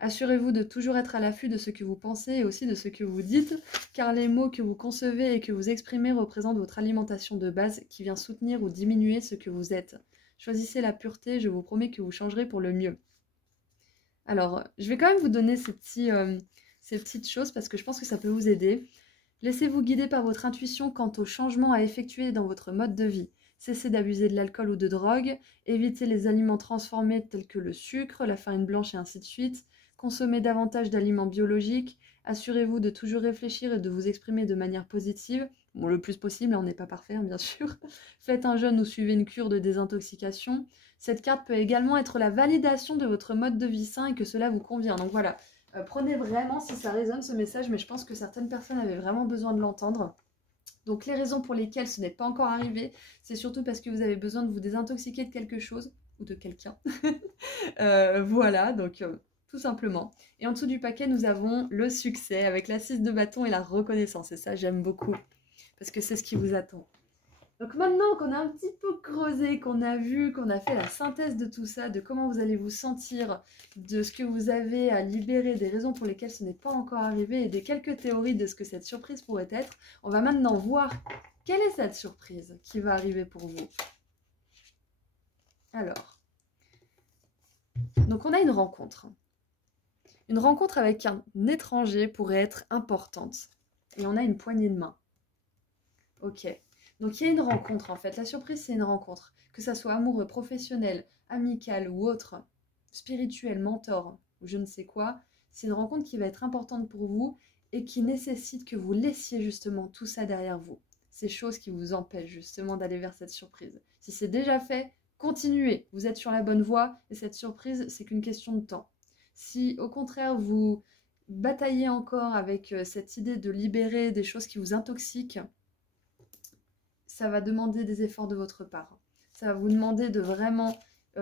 Assurez-vous de toujours être à l'affût de ce que vous pensez et aussi de ce que vous dites, car les mots que vous concevez et que vous exprimez représentent votre alimentation de base qui vient soutenir ou diminuer ce que vous êtes. Choisissez la pureté, je vous promets que vous changerez pour le mieux. Alors, je vais quand même vous donner ces petites choses parce que je pense que ça peut vous aider. Laissez-vous guider par votre intuition quant aux changements à effectuer dans votre mode de vie. Cessez d'abuser de l'alcool ou de drogue, évitez les aliments transformés tels que le sucre, la farine blanche et ainsi de suite, consommez davantage d'aliments biologiques, assurez-vous de toujours réfléchir et de vous exprimer de manière positive, bon, le plus possible, on n'est pas parfait hein, bien sûr, faites un jeûne ou suivez une cure de désintoxication. Cette carte peut également être la validation de votre mode de vie sain et que cela vous convient. Donc voilà, prenez vraiment si ça résonne ce message, mais je pense que certaines personnes avaient vraiment besoin de l'entendre. Donc les raisons pour lesquelles ce n'est pas encore arrivé, c'est surtout parce que vous avez besoin de vous désintoxiquer de quelque chose ou de quelqu'un. Voilà, donc tout simplement. Et en dessous du paquet, nous avons le succès avec la 6 de bâton et la reconnaissance. Et ça, j'aime beaucoup parce que c'est ce qui vous attend. Donc maintenant qu'on a un petit peu creusé, qu'on a vu, qu'on a fait la synthèse de tout ça, de comment vous allez vous sentir, de ce que vous avez à libérer, des raisons pour lesquelles ce n'est pas encore arrivé et des quelques théories de ce que cette surprise pourrait être, on va maintenant voir quelle est cette surprise qui va arriver pour vous. Alors, donc on a une rencontre. Une rencontre avec un étranger pourrait être importante. Et on a une poignée de main. Ok. Donc il y a une rencontre en fait, la surprise c'est une rencontre, que ça soit amoureux, professionnel, amical ou autre, spirituel, mentor ou je ne sais quoi, c'est une rencontre qui va être importante pour vous et qui nécessite que vous laissiez justement tout ça derrière vous, ces choses qui vous empêchent justement d'aller vers cette surprise. Si c'est déjà fait, continuez, vous êtes sur la bonne voie et cette surprise c'est qu'une question de temps. Si au contraire vous bataillez encore avec cette idée de libérer des choses qui vous intoxiquent, ça va demander des efforts de votre part. Ça va vous demander de vraiment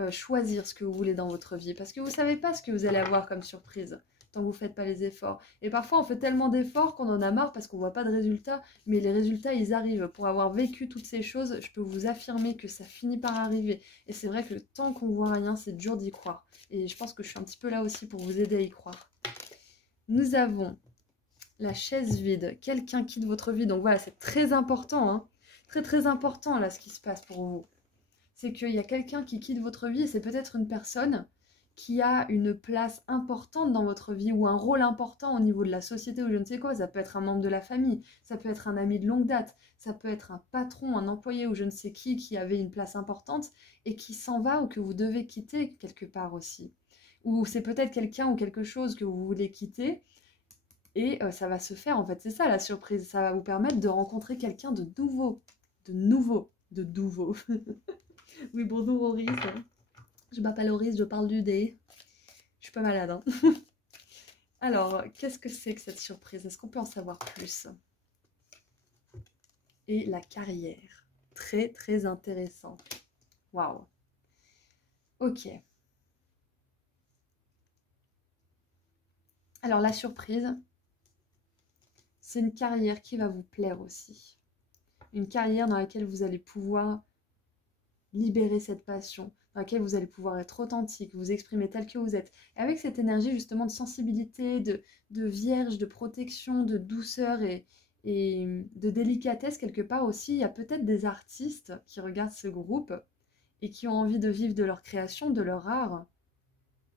choisir ce que vous voulez dans votre vie. Parce que vous ne savez pas ce que vous allez avoir comme surprise. tant que vous ne faites pas les efforts. Et parfois, on fait tellement d'efforts qu'on en a marre parce qu'on ne voit pas de résultats, mais les résultats, ils arrivent. Pour avoir vécu toutes ces choses, je peux vous affirmer que ça finit par arriver. Et c'est vrai que tant qu'on ne voit rien, c'est dur d'y croire. Et je pense que je suis un petit peu là aussi pour vous aider à y croire. Nous avons la chaise vide. Quelqu'un quitte votre vie. Donc voilà, c'est très important, hein. Très très important là ce qui se passe pour vous. C'est qu'il y a quelqu'un qui quitte votre vie et c'est peut-être une personne qui a une place importante dans votre vie ou un rôle important au niveau de la société ou je ne sais quoi. Ça peut être un membre de la famille, ça peut être un ami de longue date, ça peut être un patron, un employé ou je ne sais qui avait une place importante et qui s'en va ou que vous devez quitter quelque part aussi. Ou c'est peut-être quelqu'un ou quelque chose que vous voulez quitter et ça va se faire en fait. C'est ça la surprise, ça va vous permettre de rencontrer quelqu'un de nouveau, de nouveau. Oui, bonjour Auris. Je m'appelle Auris, je parle du dé. Je suis pas malade. Hein. Alors, qu'est-ce que c'est que cette surprise? Est-ce qu'on peut en savoir plus? Et la carrière. Très, très intéressant. Waouh. Ok. Alors, la surprise, c'est une carrière qui va vous plaire aussi. Une carrière dans laquelle vous allez pouvoir libérer cette passion, dans laquelle vous allez pouvoir être authentique, vous exprimer tel que vous êtes. Et avec cette énergie justement de sensibilité, de vierge, de protection, de douceur et de délicatesse quelque part aussi, il y a peut-être des artistes qui regardent ce groupe et qui ont envie de vivre de leur création, de leur art.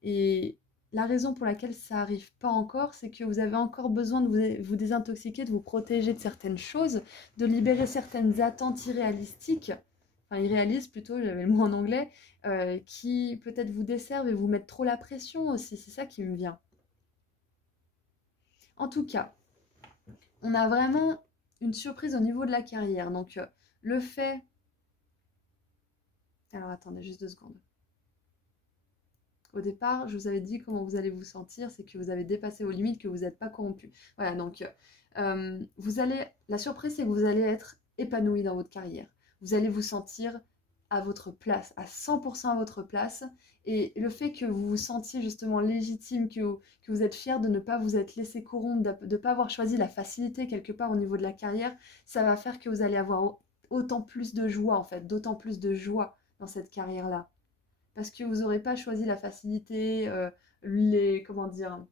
Et la raison pour laquelle ça n'arrive pas encore, c'est que vous avez encore besoin de vous désintoxiquer, de vous protéger de certaines choses, de libérer certaines attentes irréalistiques, enfin irréalistes plutôt, j'avais le mot en anglais, qui peut-être vous desservent et vous mettent trop la pression aussi, c'est ça qui me vient. En tout cas, on a vraiment une surprise au niveau de la carrière, donc le fait... Alors attendez, juste 2 secondes. Au départ, je vous avais dit comment vous allez vous sentir, c'est que vous avez dépassé vos limites, que vous n'êtes pas corrompu. Voilà, donc la surprise, c'est que vous allez être épanoui dans votre carrière. Vous allez vous sentir à votre place, à 100% à votre place. Et le fait que vous vous sentiez justement légitime, que vous êtes fier de ne pas vous être laissé corrompre, de ne pas avoir choisi la facilité quelque part au niveau de la carrière, ça va faire que vous allez avoir autant plus de joie en fait, d'autant plus de joie dans cette carrière-là. Parce que vous n'aurez pas choisi la facilité, comment dire,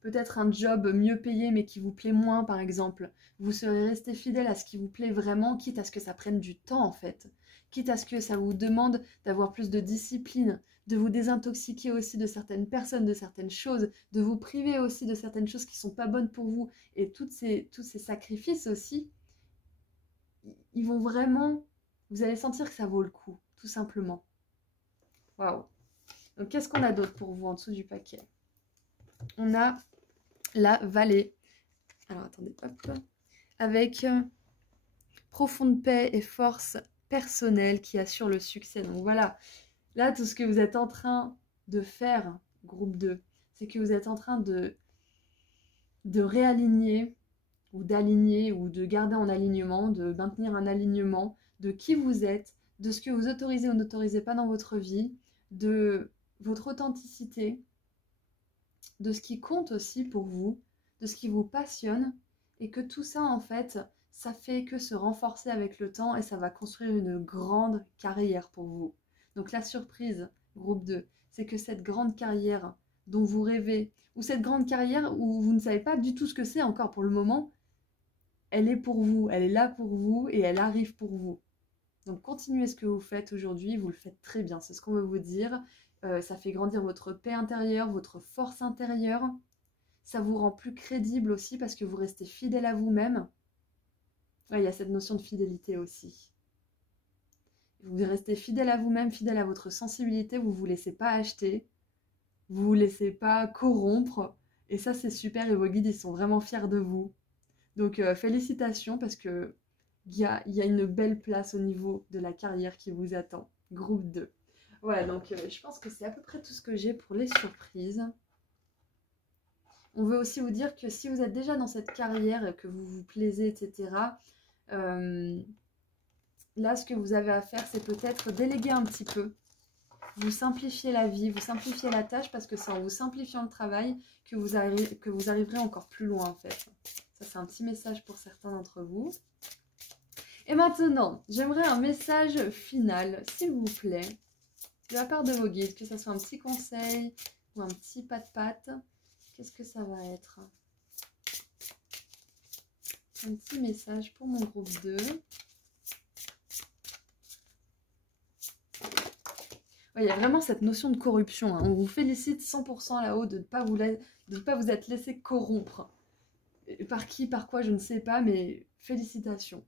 peut-être un job mieux payé mais qui vous plaît moins par exemple. Vous serez resté fidèle à ce qui vous plaît vraiment, quitte à ce que ça prenne du temps en fait. Quitte à ce que ça vous demande d'avoir plus de discipline, de vous désintoxiquer aussi de certaines personnes, de certaines choses, de vous priver aussi de certaines choses qui ne sont pas bonnes pour vous. Et tous ces sacrifices aussi, ils vont vraiment... Vous allez sentir que ça vaut le coup, tout simplement. Waouh. Donc, qu'est-ce qu'on a d'autre pour vous en dessous du paquet? On a la vallée. Alors, attendez, hop. Avec profonde paix et force personnelle qui assure le succès. Donc, voilà. Là, tout ce que vous êtes en train de faire, groupe 2, c'est que vous êtes en train de réaligner ou d'aligner ou de garder en alignement, de maintenir un alignement de qui vous êtes, de ce que vous autorisez ou n'autorisez pas dans votre vie, de votre authenticité, de ce qui compte aussi pour vous, de ce qui vous passionne, et que tout ça, en fait, ça fait que se renforcer avec le temps et ça va construire une grande carrière pour vous. Donc la surprise, groupe 2, c'est que cette grande carrière dont vous rêvez, ou cette grande carrière où vous ne savez pas du tout ce que c'est encore pour le moment, elle est pour vous, elle est là pour vous et elle arrive pour vous. Donc continuez ce que vous faites aujourd'hui, vous le faites très bien, c'est ce qu'on veut vous dire. Ça fait grandir votre paix intérieure, votre force intérieure. Ça vous rend plus crédible aussi parce que vous restez fidèle à vous-même. Ouais, il y a cette notion de fidélité aussi. Vous restez fidèle à vous-même, fidèle à votre sensibilité, vous ne vous laissez pas acheter, vous ne vous laissez pas corrompre. Et ça, c'est super et vos guides, ils sont vraiment fiers de vous. Donc félicitations parce que il y a une belle place au niveau de la carrière qui vous attend. Groupe 2. Voilà, donc je pense que c'est à peu près tout ce que j'ai pour les surprises. On veut aussi vous dire que si vous êtes déjà dans cette carrière, que vous vous plaisez, etc., là, ce que vous avez à faire, c'est peut-être déléguer un petit peu vous simplifiez la vie, vous simplifiez la tâche parce que c'est en vous simplifiant le travail que vous arriverez encore plus loin en fait. Ça, c'est un petit message pour certains d'entre vous. Et maintenant, j'aimerais un message final, s'il vous plaît, de la part de vos guides, que ce soit un petit conseil ou un petit pat-pat. Qu'est-ce que ça va être? Un petit message pour mon groupe 2. Il y a vraiment cette notion de corruption. Hein. On vous félicite 100% là-haut de ne pas vous être laissé corrompre. Par qui, par quoi, je ne sais pas, mais félicitations.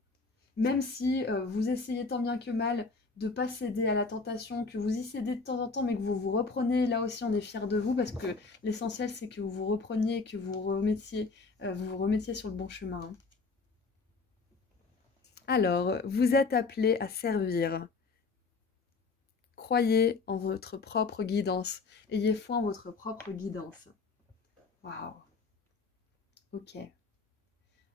Même si vous essayez tant bien que mal de ne pas céder à la tentation, que vous y cédez de temps en temps, mais que vous vous reprenez, là aussi on est fiers de vous, parce que l'essentiel c'est que vous vous repreniez, que vous vous remettiez sur le bon chemin. Hein. Alors, vous êtes appelés à servir. Croyez en votre propre guidance. Ayez foi en votre propre guidance. Waouh. Ok.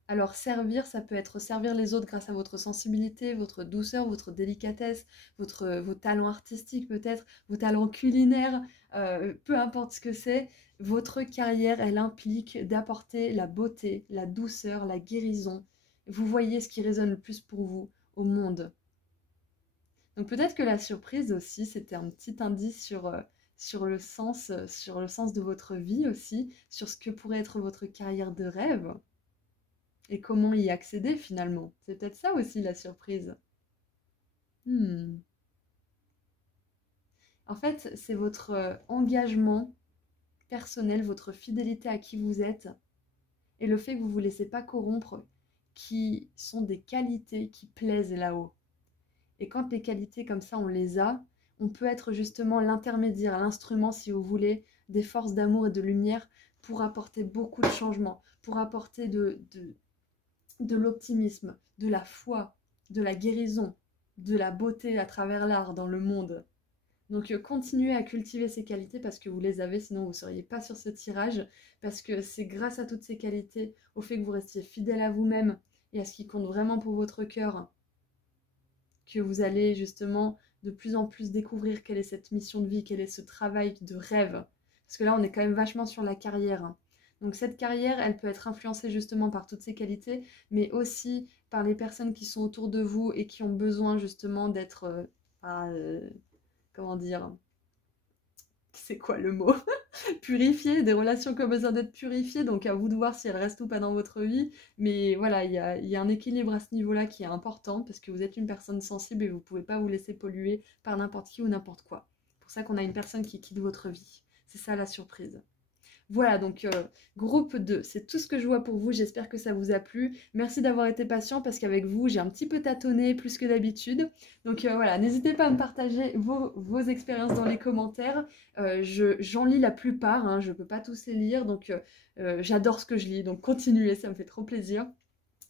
Alors, servir, ça peut être servir les autres grâce à votre sensibilité, votre douceur, votre délicatesse, vos talents artistiques peut-être, vos talents culinaires, peu importe ce que c'est. Votre carrière, elle implique d'apporter la beauté, la douceur, la guérison. Vous voyez ce qui résonne le plus pour vous au monde. Donc peut-être que la surprise aussi, c'était un petit indice sur le sens de votre vie aussi, sur ce que pourrait être votre carrière de rêve et comment y accéder finalement. C'est peut-être ça aussi la surprise. En fait, c'est votre engagement personnel, votre fidélité à qui vous êtes et le fait que vous ne vous laissez pas corrompre qui sont des qualités qui plaisent là-haut. Et quand les qualités comme ça, on les a, on peut être justement l'intermédiaire, l'instrument, si vous voulez, des forces d'amour et de lumière pour apporter beaucoup de changements, pour apporter de l'optimisme, de la foi, de la guérison, de la beauté à travers l'art dans le monde. Donc continuez à cultiver ces qualités parce que vous les avez, sinon vous ne seriez pas sur ce tirage, parce que c'est grâce à toutes ces qualités, au fait que vous restiez fidèle à vous-même et à ce qui compte vraiment pour votre cœur, que vous allez justement de plus en plus découvrir quelle est cette mission de vie, quel est ce travail de rêve. Parce que là, on est quand même vachement sur la carrière. Donc cette carrière, elle peut être influencée justement par toutes ces qualités, mais aussi par les personnes qui sont autour de vous et qui ont besoin justement d'être... comment dire? C'est quoi le mot? Purifiées, des relations qui ont besoin d'être purifiées, donc à vous de voir si elles restent ou pas dans votre vie. Mais voilà, il y a un équilibre à ce niveau-là qui est important, parce que vous êtes une personne sensible et vous ne pouvez pas vous laisser polluer par n'importe qui ou n'importe quoi. C'est pour ça qu'on a une personne qui quitte votre vie. C'est ça la surprise. Voilà, donc groupe 2, c'est tout ce que je vois pour vous, j'espère que ça vous a plu. Merci d'avoir été patient parce qu'avec vous, j'ai un petit peu tâtonné plus que d'habitude. Donc voilà, n'hésitez pas à me partager vos expériences dans les commentaires. J'en lis la plupart, hein, je ne peux pas tous les lire, donc j'adore ce que je lis, donc continuez, ça me fait trop plaisir.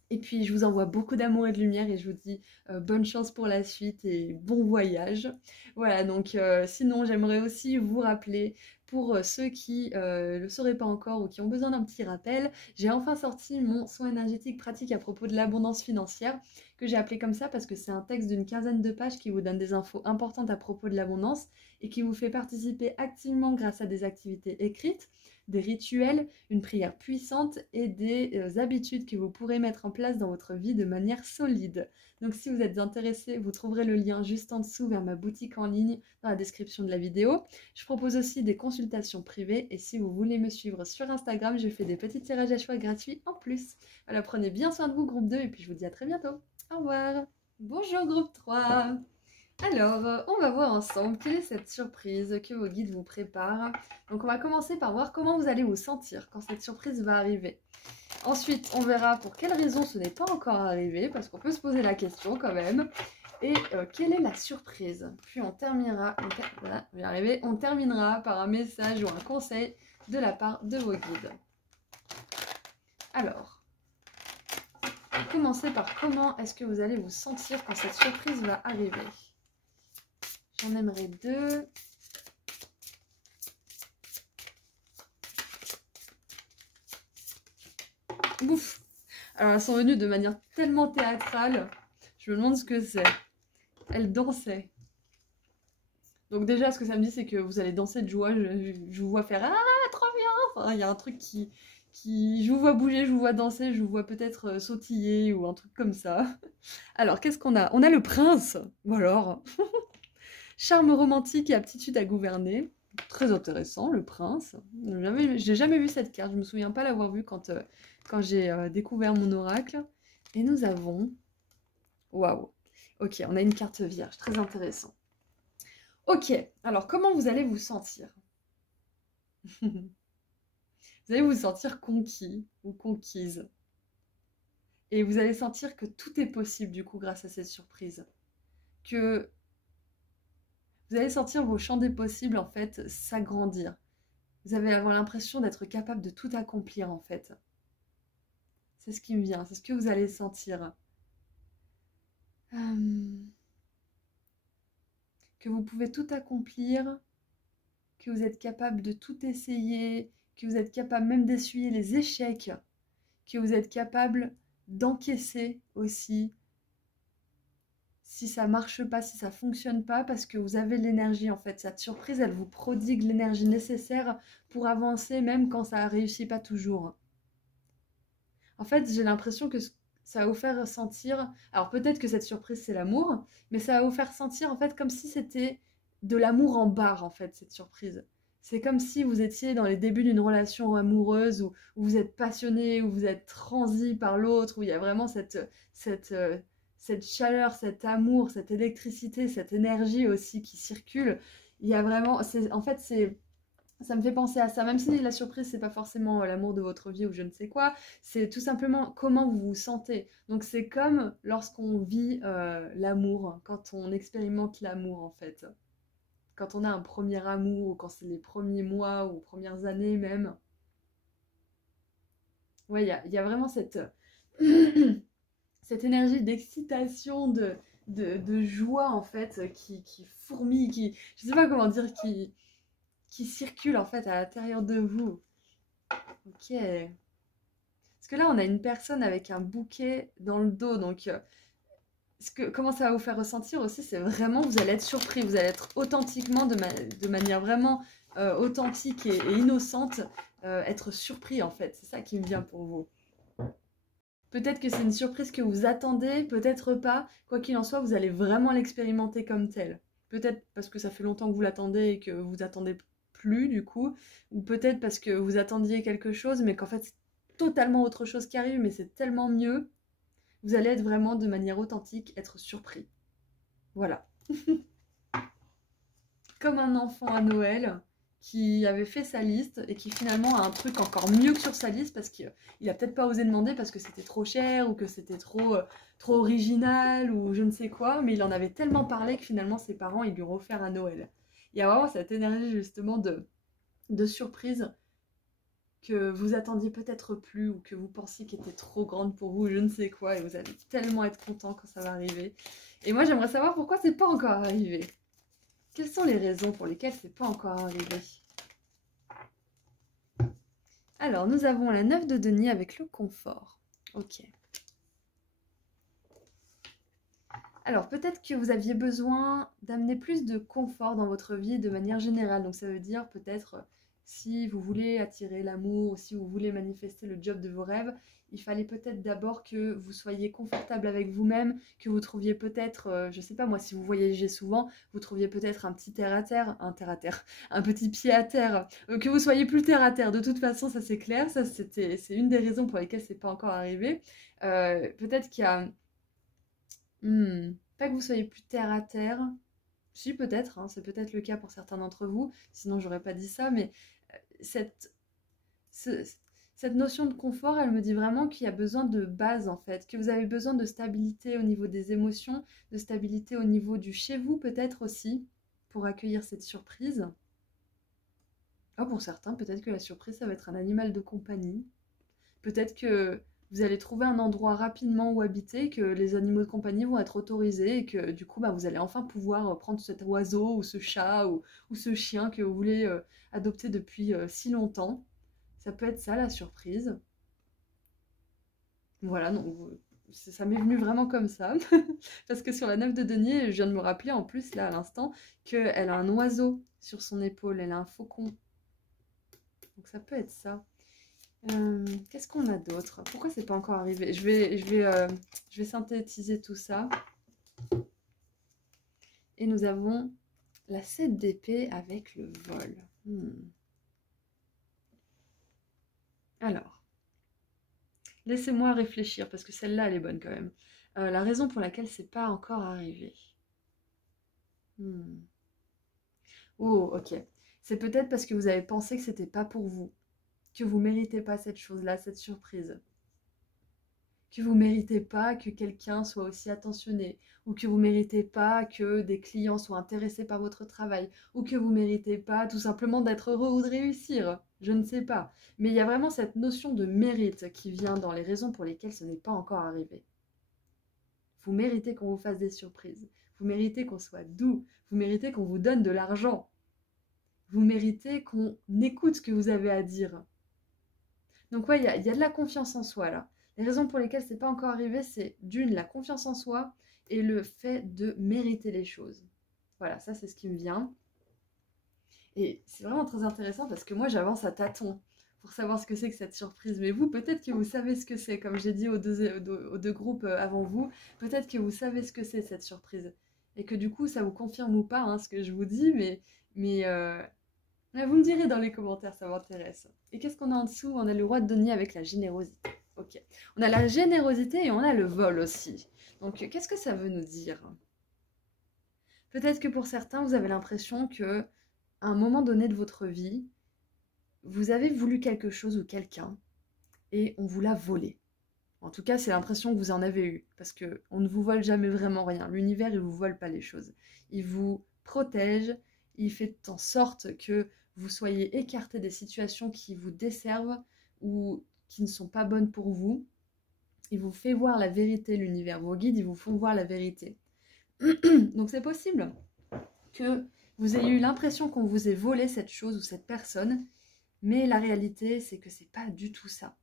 Et puis je vous envoie beaucoup d'amour et de lumière et je vous dis bonne chance pour la suite et bon voyage. Voilà, donc sinon j'aimerais aussi vous rappeler, pour ceux qui ne le sauraient pas encore ou qui ont besoin d'un petit rappel, j'ai enfin sorti mon soin énergétique pratique à propos de l'abondance financière, que j'ai appelé comme ça parce que c'est un texte d'une quinzaine de pages qui vous donne des infos importantes à propos de l'abondance et qui vous fait participer activement grâce à des activités écrites, des rituels, une prière puissante et des habitudes que vous pourrez mettre en place dans votre vie de manière solide. Donc si vous êtes intéressé, vous trouverez le lien juste en dessous vers ma boutique en ligne dans la description de la vidéo. Je propose aussi des consultations privées et si vous voulez me suivre sur Instagram, je fais des petits tirages à choix gratuits en plus. Alors prenez bien soin de vous groupe 2 et puis je vous dis à très bientôt. Au revoir. Bonjour groupe 3. Alors, on va voir ensemble quelle est cette surprise que vos guides vous préparent. Donc on va commencer par voir comment vous allez vous sentir quand cette surprise va arriver. Ensuite, on verra pour quelle raison ce n'est pas encore arrivé, parce qu'on peut se poser la question quand même. Et quelle est la surprise? Puis on terminera, voilà, je vais y arriver, on terminera par un message ou un conseil de la part de vos guides. Alors, on va commencer par comment est-ce que vous allez vous sentir quand cette surprise va arriver. J'en aimerais 2. Ouf! Alors elles sont venues de manière tellement théâtrale, je me demande ce que c'est. Elles dansaient. Donc déjà, ce que ça me dit, c'est que vous allez danser de joie. Je vous vois faire ah trop bien. Enfin, il y a un truc je vous vois bouger, je vous vois danser, je vous vois peut-être sautiller ou un truc comme ça. Alors qu'est-ce qu'on a? On a le prince. Ou alors charme romantique et aptitude à gouverner. Très intéressant, le prince. J'ai jamais vu cette carte. Je me souviens pas l'avoir vue quand j'ai découvert mon oracle. Et nous avons waouh. Ok, on a une carte vierge. Très intéressant. Ok, alors comment vous allez vous sentir? Vous allez vous sentir conquis ou conquise. Et vous allez sentir que tout est possible du coup grâce à cette surprise. Que vous allez sentir vos champs des possibles en fait s'agrandir. Vous allez avoir l'impression d'être capable de tout accomplir en fait. C'est ce qui me vient, c'est ce que vous allez sentir. Que vous pouvez tout accomplir, que vous êtes capable de tout essayer, que vous êtes capable même d'essuyer les échecs, que vous êtes capable d'encaisser aussi si ça marche pas, si ça fonctionne pas, parce que vous avez l'énergie en fait. Cette surprise, elle vous prodigue l'énergie nécessaire pour avancer même quand ça réussit pas toujours. En fait, j'ai l'impression que ça va vous faire ressentir, alors peut-être que cette surprise c'est l'amour, mais ça va vous faire sentir en fait comme si c'était de l'amour en barre en fait, cette surprise. C'est comme si vous étiez dans les débuts d'une relation amoureuse où vous êtes passionné, où vous êtes transi par l'autre, où il y a vraiment cette chaleur, cet amour, cette électricité, cette énergie aussi qui circule. Il y a vraiment, en fait, ça me fait penser à ça, même si la surprise, c'est pas forcément l'amour de votre vie ou je ne sais quoi, c'est tout simplement comment vous vous sentez. Donc c'est comme lorsqu'on vit l'amour, quand on expérimente l'amour en fait. Quand on a un premier amour, ou quand c'est les premiers mois ou premières années même. Ouais, il y a vraiment cette énergie d'excitation, de joie en fait, qui fourmille, je sais pas comment dire, qui circule en fait à l'intérieur de vous. Ok. Parce que là, on a une personne avec un bouquet dans le dos. Donc, comment ça va vous faire ressentir aussi, c'est vraiment, vous allez être surpris. Vous allez être authentiquement, de manière vraiment authentique et innocente, être surpris en fait. C'est ça qui me vient pour vous. Peut-être que c'est une surprise que vous attendez, peut-être pas. Quoi qu'il en soit, vous allez vraiment l'expérimenter comme tel. Peut-être parce que ça fait longtemps que vous l'attendez et que vous attendez plus du coup. Ou peut-être parce que vous attendiez quelque chose, mais qu'en fait c'est totalement autre chose qui arrive, mais c'est tellement mieux. Vous allez être vraiment de manière authentique, être surpris. Voilà. Comme un enfant à Noël qui avait fait sa liste et qui finalement a un truc encore mieux que sur sa liste parce qu'il a peut-être pas osé demander parce que c'était trop cher ou que c'était trop original ou je ne sais quoi, mais il en avait tellement parlé que finalement ses parents ils lui ont offert à Noël. Il y a vraiment cette énergie justement de surprise que vous attendiez peut-être plus ou que vous pensiez qu'elle était trop grande pour vous, je ne sais quoi, et vous allez tellement être content quand ça va arriver. Et moi j'aimerais savoir pourquoi c'est pas encore arrivé. Quelles sont les raisons pour lesquelles c'est pas encore arrivé? Alors, nous avons la 9 de denier avec le confort. Ok. Alors, peut-être que vous aviez besoin d'amener plus de confort dans votre vie de manière générale. Donc, ça veut dire peut-être si vous voulez attirer l'amour, si vous voulez manifester le job de vos rêves, il fallait peut-être d'abord que vous soyez confortable avec vous-même, que vous trouviez peut-être, je sais pas moi, si vous voyagez souvent, vous trouviez peut-être un petit un petit pied à terre, que vous soyez plus terre à terre. De toute façon, ça c'est clair, c'est une des raisons pour lesquelles c'est pas encore arrivé. Peut-être qu'il y a pas que vous soyez plus terre à terre. Si, peut-être, hein, c'est peut-être le cas pour certains d'entre vous, sinon j'aurais pas dit ça, mais cette, ce- cette notion de confort, elle me dit vraiment qu'il y a besoin de base en fait, que vous avez besoin de stabilité au niveau des émotions, de stabilité au niveau du chez vous peut-être aussi, pour accueillir cette surprise. Oh, pour certains, peut-être que la surprise, ça va être un animal de compagnie. Peut-être que vous allez trouver un endroit rapidement où habiter, que les animaux de compagnie vont être autorisés et que du coup, bah, vous allez enfin pouvoir prendre cet oiseau ou ce chat ou ce chien que vous voulez adopter depuis si longtemps. Ça peut être ça la surprise. Voilà, donc ça m'est venu vraiment comme ça. Parce que sur la 9 de denier, je viens de me rappeler en plus, là, à l'instant, qu'elle a un oiseau sur son épaule, elle a un faucon. Donc ça peut être ça. Qu'est-ce qu'on a d'autre? Pourquoi c'est pas encore arrivé? Je vais synthétiser tout ça. Et nous avons la 7 d'épée avec le vol. Alors, laissez-moi réfléchir, parce que celle-là, elle est bonne quand même. La raison pour laquelle c'est pas encore arrivé. Oh, ok. C'est peut-être parce que vous avez pensé que c'était pas pour vous, que vous méritez pas cette chose-là, cette surprise. Que vous méritez pas que quelqu'un soit aussi attentionné, ou que vous méritez pas que des clients soient intéressés par votre travail, ou que vous méritez pas tout simplement d'être heureux ou de réussir. Je ne sais pas. Mais il y a vraiment cette notion de mérite qui vient dans les raisons pour lesquelles ce n'est pas encore arrivé. Vous méritez qu'on vous fasse des surprises. Vous méritez qu'on soit doux. Vous méritez qu'on vous donne de l'argent. Vous méritez qu'on écoute ce que vous avez à dire. Donc ouais, il y a de la confiance en soi là. Les raisons pour lesquelles c'est pas encore arrivé, c'est d'une, la confiance en soi et le fait de mériter les choses. Voilà, ça c'est ce qui me vient. Et c'est vraiment très intéressant parce que moi j'avance à tâtons pour savoir ce que c'est que cette surprise. Mais vous, peut-être que vous savez ce que c'est, comme j'ai dit aux deux groupes avant vous, peut-être que vous savez ce que c'est cette surprise. Et que du coup ça vous confirme ou pas hein, ce que je vous dis, mais vous me direz dans les commentaires, ça m'intéresse. Et qu'est-ce qu'on a en dessous? On a le roi de denier avec la générosité. Ok. On a la générosité et on a le vol aussi. Donc, qu'est-ce que ça veut nous dire? Peut-être que pour certains, vous avez l'impression que, à un moment donné de votre vie, vous avez voulu quelque chose ou quelqu'un et on vous l'a volé. En tout cas, c'est l'impression que vous en avez eue. Parce qu'on ne vous vole jamais vraiment rien. L'univers, il ne vous vole pas les choses. Il vous protège, il fait en sorte que vous soyez écarté des situations qui vous desservent ou qui ne sont pas bonnes pour vous. Il vous fait voir la vérité, l'univers. Vos guides, ils vous font voir la vérité. Donc c'est possible que vous ayez eu l'impression qu'on vous ait volé cette chose ou cette personne, mais la réalité, c'est que c'est pas du tout ça.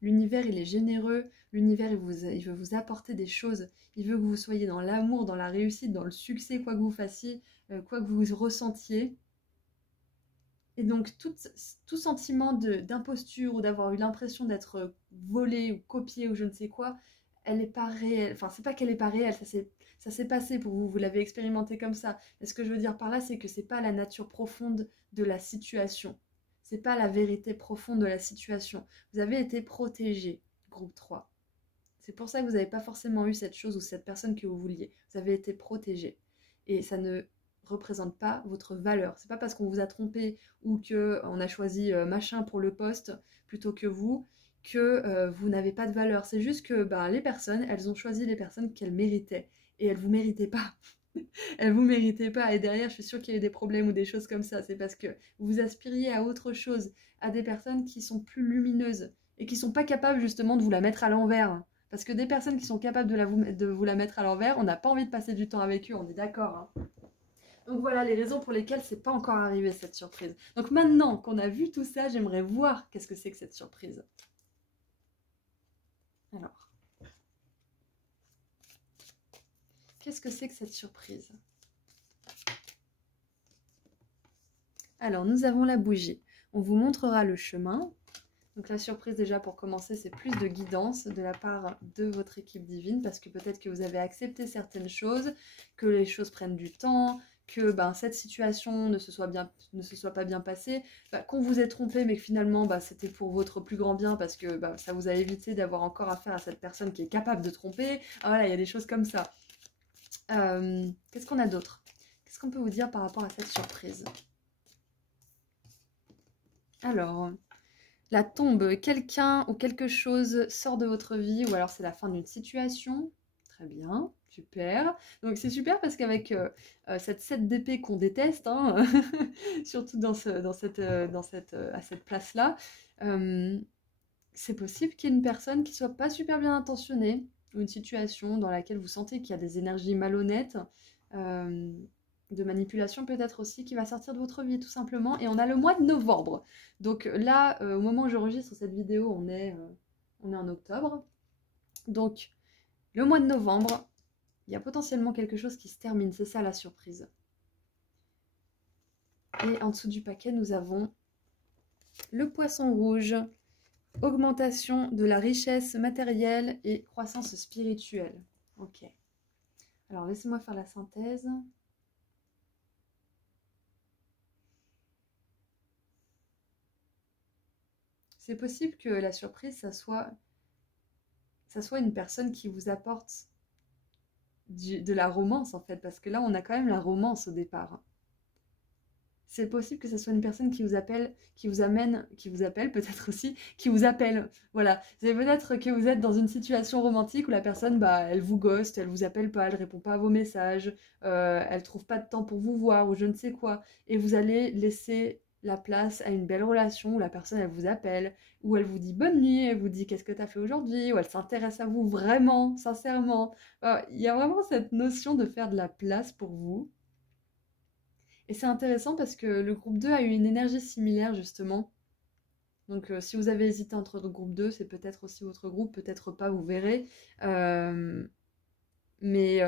L'univers, il est généreux, l'univers, il veut vous apporter des choses, il veut que vous soyez dans l'amour, dans la réussite, dans le succès, quoi que vous fassiez, quoi que vous ressentiez. Et donc, tout sentiment d'imposture ou d'avoir eu l'impression d'être volé ou copié ou je ne sais quoi, elle n'est pas réelle. Enfin, c'est pas qu'elle n'est pas réelle, ça s'est passé pour vous, vous l'avez expérimenté comme ça. Mais ce que je veux dire par là, c'est que c'est pas la nature profonde de la situation. C'est pas la vérité profonde de la situation. Vous avez été protégé, groupe 3. C'est pour ça que vous n'avez pas forcément eu cette chose ou cette personne que vous vouliez. Vous avez été protégé. Et ça ne représente pas votre valeur. C'est pas parce qu'on vous a trompé ou qu'on a choisi machin pour le poste plutôt que vous que vous n'avez pas de valeur. C'est juste que les personnes, elles ont choisi les personnes qu'elles méritaient et elles vous méritaient pas. Elles vous méritaient pas. Et derrière, je suis sûre qu'il y a eu des problèmes ou des choses comme ça. C'est parce que vous aspiriez à autre chose, à des personnes qui sont plus lumineuses et qui sont pas capables justement de vous la mettre à l'envers. Parce que des personnes qui sont capables de vous la mettre à l'envers, on n'a pas envie de passer du temps avec eux, on est d'accord. Hein. Donc voilà les raisons pour lesquelles c'est pas encore arrivé cette surprise. Donc maintenant qu'on a vu tout ça, j'aimerais voir qu'est-ce que c'est que cette surprise. Alors, qu'est-ce que c'est que cette surprise? Alors, nous avons la bougie. On vous montrera le chemin. Donc la surprise déjà pour commencer, c'est plus de guidance de la part de votre équipe divine parce que peut-être que vous avez accepté certaines choses, que les choses prennent du temps, que cette situation ne se soit pas bien passée, qu'on vous ait trompé mais que finalement c'était pour votre plus grand bien parce que ça vous a évité d'avoir encore affaire à cette personne qui est capable de tromper. Ah, voilà, il y a des choses comme ça. Qu'est-ce qu'on a d'autre? Qu'est-ce qu'on peut vous dire par rapport à cette surprise? Alors... La tombe, quelqu'un ou quelque chose sort de votre vie ou alors c'est la fin d'une situation. Très bien, super. Donc c'est super parce qu'avec cette 7 d'épée qu'on déteste, hein, surtout à cette place-là, c'est possible qu'il y ait une personne qui soit pas super bien intentionnée ou une situation dans laquelle vous sentez qu'il y a des énergies malhonnêtes. De manipulation peut-être aussi qui va sortir de votre vie tout simplement et on a le mois de novembre donc là au moment où j'enregistre cette vidéo on est en octobre donc Le mois de novembre, il y a potentiellement quelque chose qui se termine, c'est ça la surprise. Et en dessous du paquet, nous avons le poisson rouge, augmentation de la richesse matérielle et croissance spirituelle. Ok. Alors, laissez-moi faire la synthèse. C'est possible que la surprise, ça soit une personne qui vous apporte de la romance, en fait, parce que là, on a quand même la romance au départ. C'est possible que ce soit une personne qui vous appelle, qui vous appelle peut-être aussi, qui vous appelle. Voilà. C'est peut-être que vous êtes dans une situation romantique où la personne, bah, elle vous ghost, elle vous appelle pas, elle répond pas à vos messages, elle trouve pas de temps pour vous voir ou je ne sais quoi. Et vous allez laisser la place à une belle relation où la personne, elle vous appelle, où elle vous dit bonne nuit, elle vous dit qu'est-ce que tu as fait aujourd'hui, où elle s'intéresse à vous vraiment, sincèrement. Il y a vraiment cette notion de faire de la place pour vous. Et c'est intéressant parce que le groupe 2 a eu une énergie similaire justement. Donc si vous avez hésité entre le groupe 2, c'est peut-être aussi votre groupe, peut-être pas, vous verrez. Mais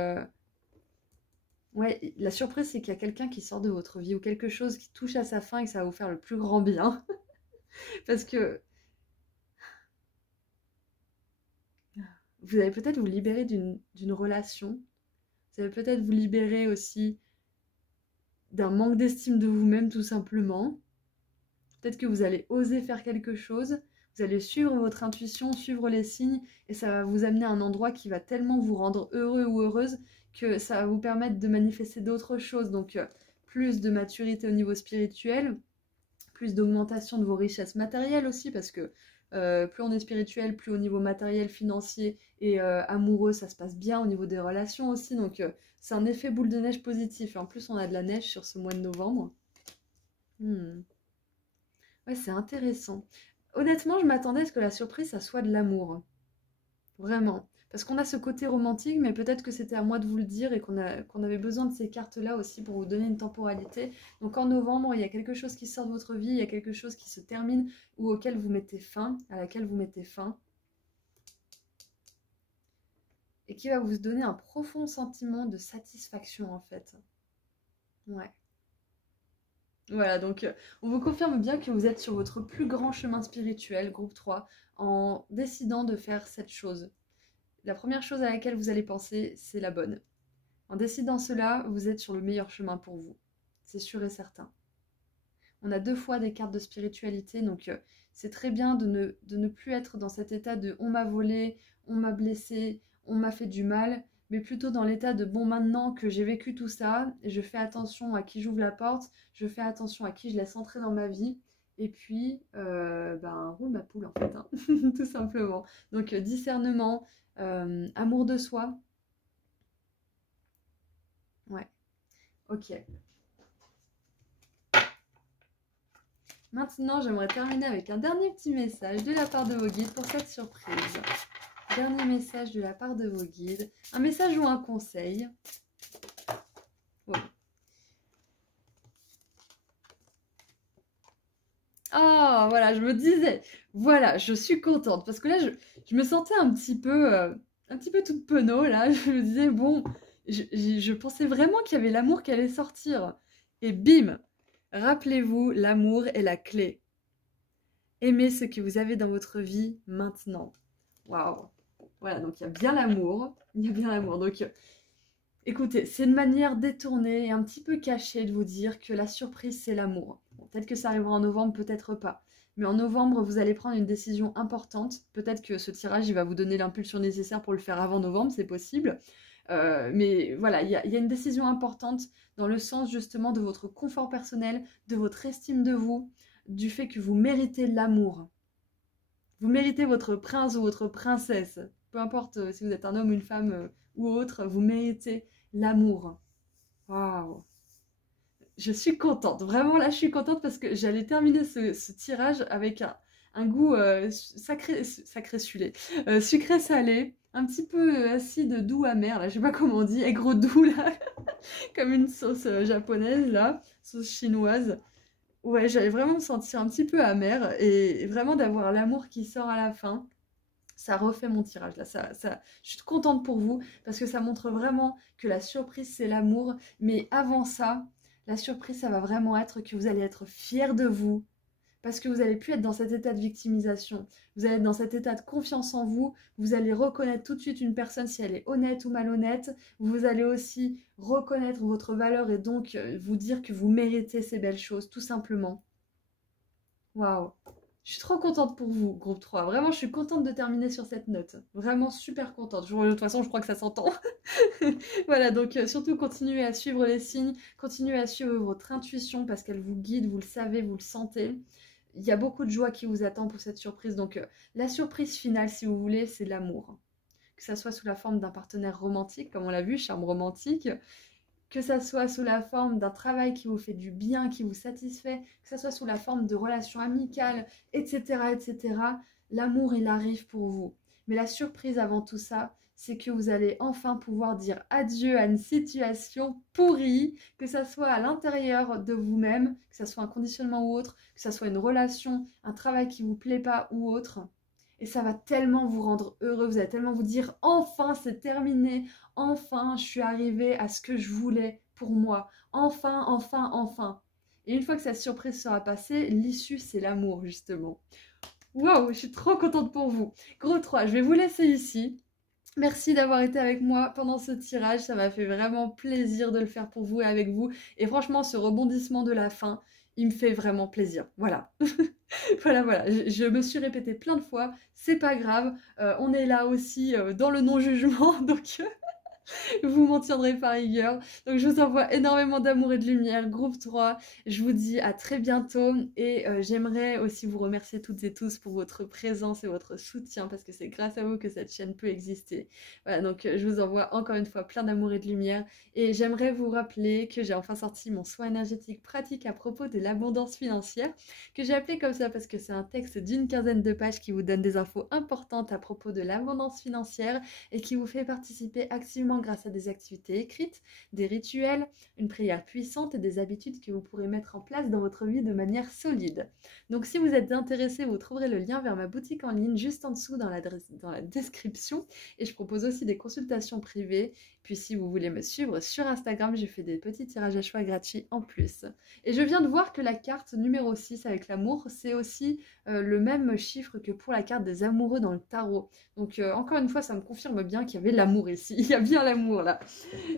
ouais, la surprise c'est qu'il y a quelqu'un qui sort de votre vie ou quelque chose qui touche à sa fin et que ça va vous faire le plus grand bien. Parce que vous allez peut-être vous libérer d'une relation. Vous allez peut-être vous libérer aussi d'un manque d'estime de vous-même tout simplement. Peut-être que vous allez oser faire quelque chose, vous allez suivre votre intuition, suivre les signes, et ça va vous amener à un endroit qui va tellement vous rendre heureux ou heureuse que ça va vous permettre de manifester d'autres choses. Donc plus de maturité au niveau spirituel, plus d'augmentation de vos richesses matérielles aussi, parce que plus on est spirituel, plus au niveau matériel, financier et amoureux, ça se passe bien au niveau des relations aussi. Donc c'est un effet boule de neige positif. Et en plus, on a de la neige sur ce mois de novembre. Ouais, c'est intéressant. Honnêtement, je m'attendais à ce que la surprise, ça soit de l'amour. Vraiment. Parce qu'on a ce côté romantique, mais peut-être que c'était à moi de vous le dire et qu'on avait besoin de ces cartes-là aussi pour vous donner une temporalité. Donc en novembre, il y a quelque chose qui sort de votre vie, il y a quelque chose qui se termine ou auquel vous mettez fin, à laquelle vous mettez fin. Et qui va vous donner un profond sentiment de satisfaction en fait. Ouais. Voilà, donc on vous confirme bien que vous êtes sur votre plus grand chemin spirituel, groupe 3, en décidant de faire cette chose. La première chose à laquelle vous allez penser, c'est la bonne. En décidant cela, vous êtes sur le meilleur chemin pour vous. C'est sûr et certain. On a 2 fois des cartes de spiritualité, donc c'est très bien de ne plus être dans cet état de on m'a volé, on m'a blessé, on m'a fait du mal, mais plutôt dans l'état de bon, maintenant que j'ai vécu tout ça, je fais attention à qui j'ouvre la porte, je fais attention à qui je laisse entrer dans ma vie, et puis roule ma poule en fait, hein, tout simplement. Donc discernement, amour de soi. Ouais, ok. Maintenant, j'aimerais terminer avec un dernier petit message de la part de vos guides pour cette surprise. Dernier message de la part de vos guides. Un message ou un conseil. Ouais. Ah, voilà, je me disais, voilà, je suis contente parce que là, je me sentais un petit peu toute penaud, là. Je me disais, bon, je pensais vraiment qu'il y avait l'amour qui allait sortir. Et bim, rappelez-vous, l'amour est la clé. Aimez ce que vous avez dans votre vie maintenant. Waouh. Voilà, donc il y a bien l'amour. Il y a bien l'amour. Donc, écoutez, c'est une manière détournée et un petit peu cachée de vous dire que la surprise, c'est l'amour. Bon, peut-être que ça arrivera en novembre, peut-être pas. Mais en novembre, vous allez prendre une décision importante. Peut-être que ce tirage, il va vous donner l'impulsion nécessaire pour le faire avant novembre, c'est possible. Mais voilà, il y a une décision importante dans le sens justement de votre confort personnel, de votre estime de vous, du fait que vous méritez l'amour. Vous méritez votre prince ou votre princesse. Peu importe si vous êtes un homme, une femme ou autre, vous méritez l'amour. Waouh! Je suis contente. Vraiment, là, je suis contente parce que j'allais terminer ce tirage avec un goût sucré-salé. Un petit peu acide, doux, amer. Là, je sais pas comment on dit. Aigre-doux, là. Comme une sauce japonaise, là. Sauce chinoise. Ouais, j'allais vraiment me sentir un petit peu amère et vraiment d'avoir l'amour qui sort à la fin. Ça refait mon tirage là, je suis contente pour vous parce que ça montre vraiment que la surprise c'est l'amour, mais avant ça, la surprise ça va vraiment être que vous allez être fiers de vous parce que vous n'allez plus être dans cet état de victimisation, vous allez être dans cet état de confiance en vous, vous allez reconnaître tout de suite une personne si elle est honnête ou malhonnête, vous allez aussi reconnaître votre valeur et donc vous dire que vous méritez ces belles choses tout simplement. Waouh! Je suis trop contente pour vous, groupe 3. Vraiment, je suis contente de terminer sur cette note. Vraiment super contente. De toute façon, je crois que ça s'entend. Voilà, donc surtout continuez à suivre les signes, continuez à suivre votre intuition parce qu'elle vous guide, vous le savez, vous le sentez. Il y a beaucoup de joie qui vous attend pour cette surprise. Donc la surprise finale, si vous voulez, c'est l'amour. Que ça soit sous la forme d'un partenaire romantique, comme on l'a vu, charme romantique, que ça soit sous la forme d'un travail qui vous fait du bien, qui vous satisfait, que ça soit sous la forme de relations amicales, etc., etc., l'amour, il arrive pour vous. Mais la surprise avant tout ça, c'est que vous allez enfin pouvoir dire adieu à une situation pourrie, que ça soit à l'intérieur de vous-même, que ça soit un conditionnement ou autre, que ça soit une relation, un travail qui vous plaît pas ou autre. Et ça va tellement vous rendre heureux, vous allez tellement vous dire enfin c'est terminé, enfin je suis arrivée à ce que je voulais pour moi, enfin, enfin, enfin. Et une fois que cette surprise sera passée, l'issue c'est l'amour justement. Waouh, je suis trop contente pour vous. Gros 3, je vais vous laisser ici. Merci d'avoir été avec moi pendant ce tirage, ça m'a fait vraiment plaisir de le faire pour vous et avec vous. Et franchement, ce rebondissement de la fin, il me fait vraiment plaisir. Voilà. Voilà. Je me suis répétée plein de fois, c'est pas grave. On est là aussi dans le non-jugement, donc vous m'en tiendrez par rigueur. Donc je vous envoie énormément d'amour et de lumière. Groupe 3, je vous dis à très bientôt. Et j'aimerais aussi vous remercier toutes et tous pour votre présence et votre soutien parce que c'est grâce à vous que cette chaîne peut exister. Voilà, donc je vous envoie encore une fois plein d'amour et de lumière. Et j'aimerais vous rappeler que j'ai enfin sorti mon soin énergétique pratique à propos de l'abondance financière, que j'ai appelé comme ça parce que c'est un texte d'une quinzaine de pages qui vous donne des infos importantes à propos de l'abondance financière et qui vous fait participer activement grâce à des activités écrites, des rituels, une prière puissante et des habitudes que vous pourrez mettre en place dans votre vie de manière solide. Donc si vous êtes intéressé, vous trouverez le lien vers ma boutique en ligne juste en dessous dans la description et je propose aussi des consultations privées. Puis si vous voulez me suivre sur Instagram, je fais des petits tirages à choix gratuits en plus. Et je viens de voir que la carte numéro 6 avec l'amour, c'est aussi le même chiffre que pour la carte des amoureux dans le tarot. Donc encore une fois, ça me confirme bien qu'il y avait l'amour ici. Il y a bien l'amour là.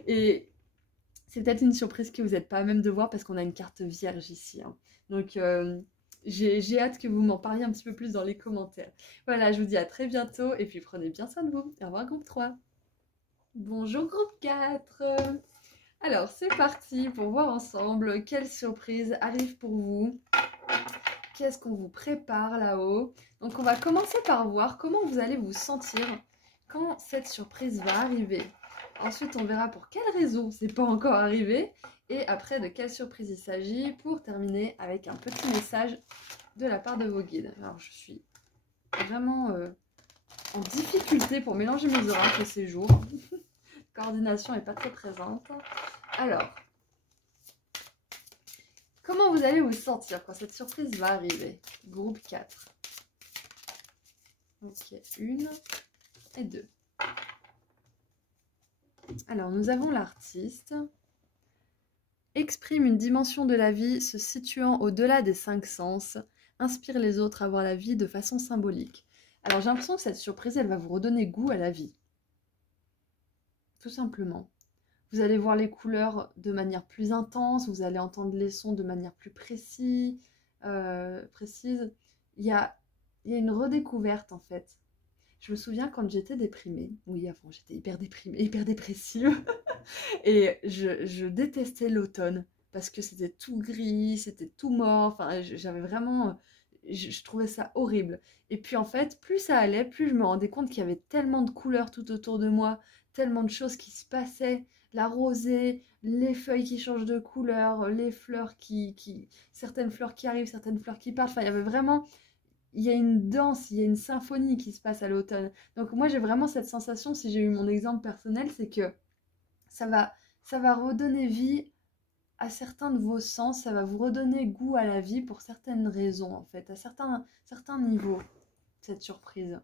Et c'est peut-être une surprise que vous n'êtes pas à même de voir parce qu'on a une carte vierge ici. Hein. Donc j'ai hâte que vous m'en parliez un petit peu plus dans les commentaires. Voilà, je vous dis à très bientôt et puis prenez bien soin de vous. Au revoir groupe 3. Bonjour groupe 4. Alors c'est parti pour voir ensemble quelle surprise arrive pour vous. Qu'est-ce qu'on vous prépare là-haut? Donc on va commencer par voir comment vous allez vous sentir quand cette surprise va arriver. Ensuite on verra pour quelle raison c'est pas encore arrivé et après de quelle surprise il s'agit pour terminer avec un petit message de la part de vos guides. Alors je suis vraiment en difficulté pour mélanger mes oracles ces jours. Coordination n'est pas très présente. Alors, comment vous allez vous sentir quand cette surprise va arriver? Groupe 4. Ok, 1 et 2. Alors, nous avons l'artiste. Exprime une dimension de la vie se situant au-delà des 5 sens. Inspire les autres à voir la vie de façon symbolique. Alors, j'ai l'impression que cette surprise, elle va vous redonner goût à la vie. Tout simplement. Vous allez voir les couleurs de manière plus intense, vous allez entendre les sons de manière plus précise. Il y a une redécouverte en fait. Je me souviens quand j'étais déprimée, oui avant j'étais hyper déprimée, hyper dépressive, et je détestais l'automne parce que c'était tout gris, c'était tout mort, enfin j'avais vraiment... Je trouvais ça horrible. Et puis en fait, plus ça allait, plus je me rendais compte qu'il y avait tellement de couleurs tout autour de moi, tellement de choses qui se passaient, la rosée, les feuilles qui changent de couleur, les fleurs certaines fleurs qui arrivent, certaines fleurs qui partent. Enfin, il y avait vraiment, il y a une danse, il y a une symphonie qui se passe à l'automne. Donc moi, j'ai vraiment cette sensation, si j'ai eu mon exemple personnel, c'est que ça va redonner vie à certains de vos sens, ça va vous redonner goût à la vie pour certaines raisons, en fait, à certains niveaux, cette surprise.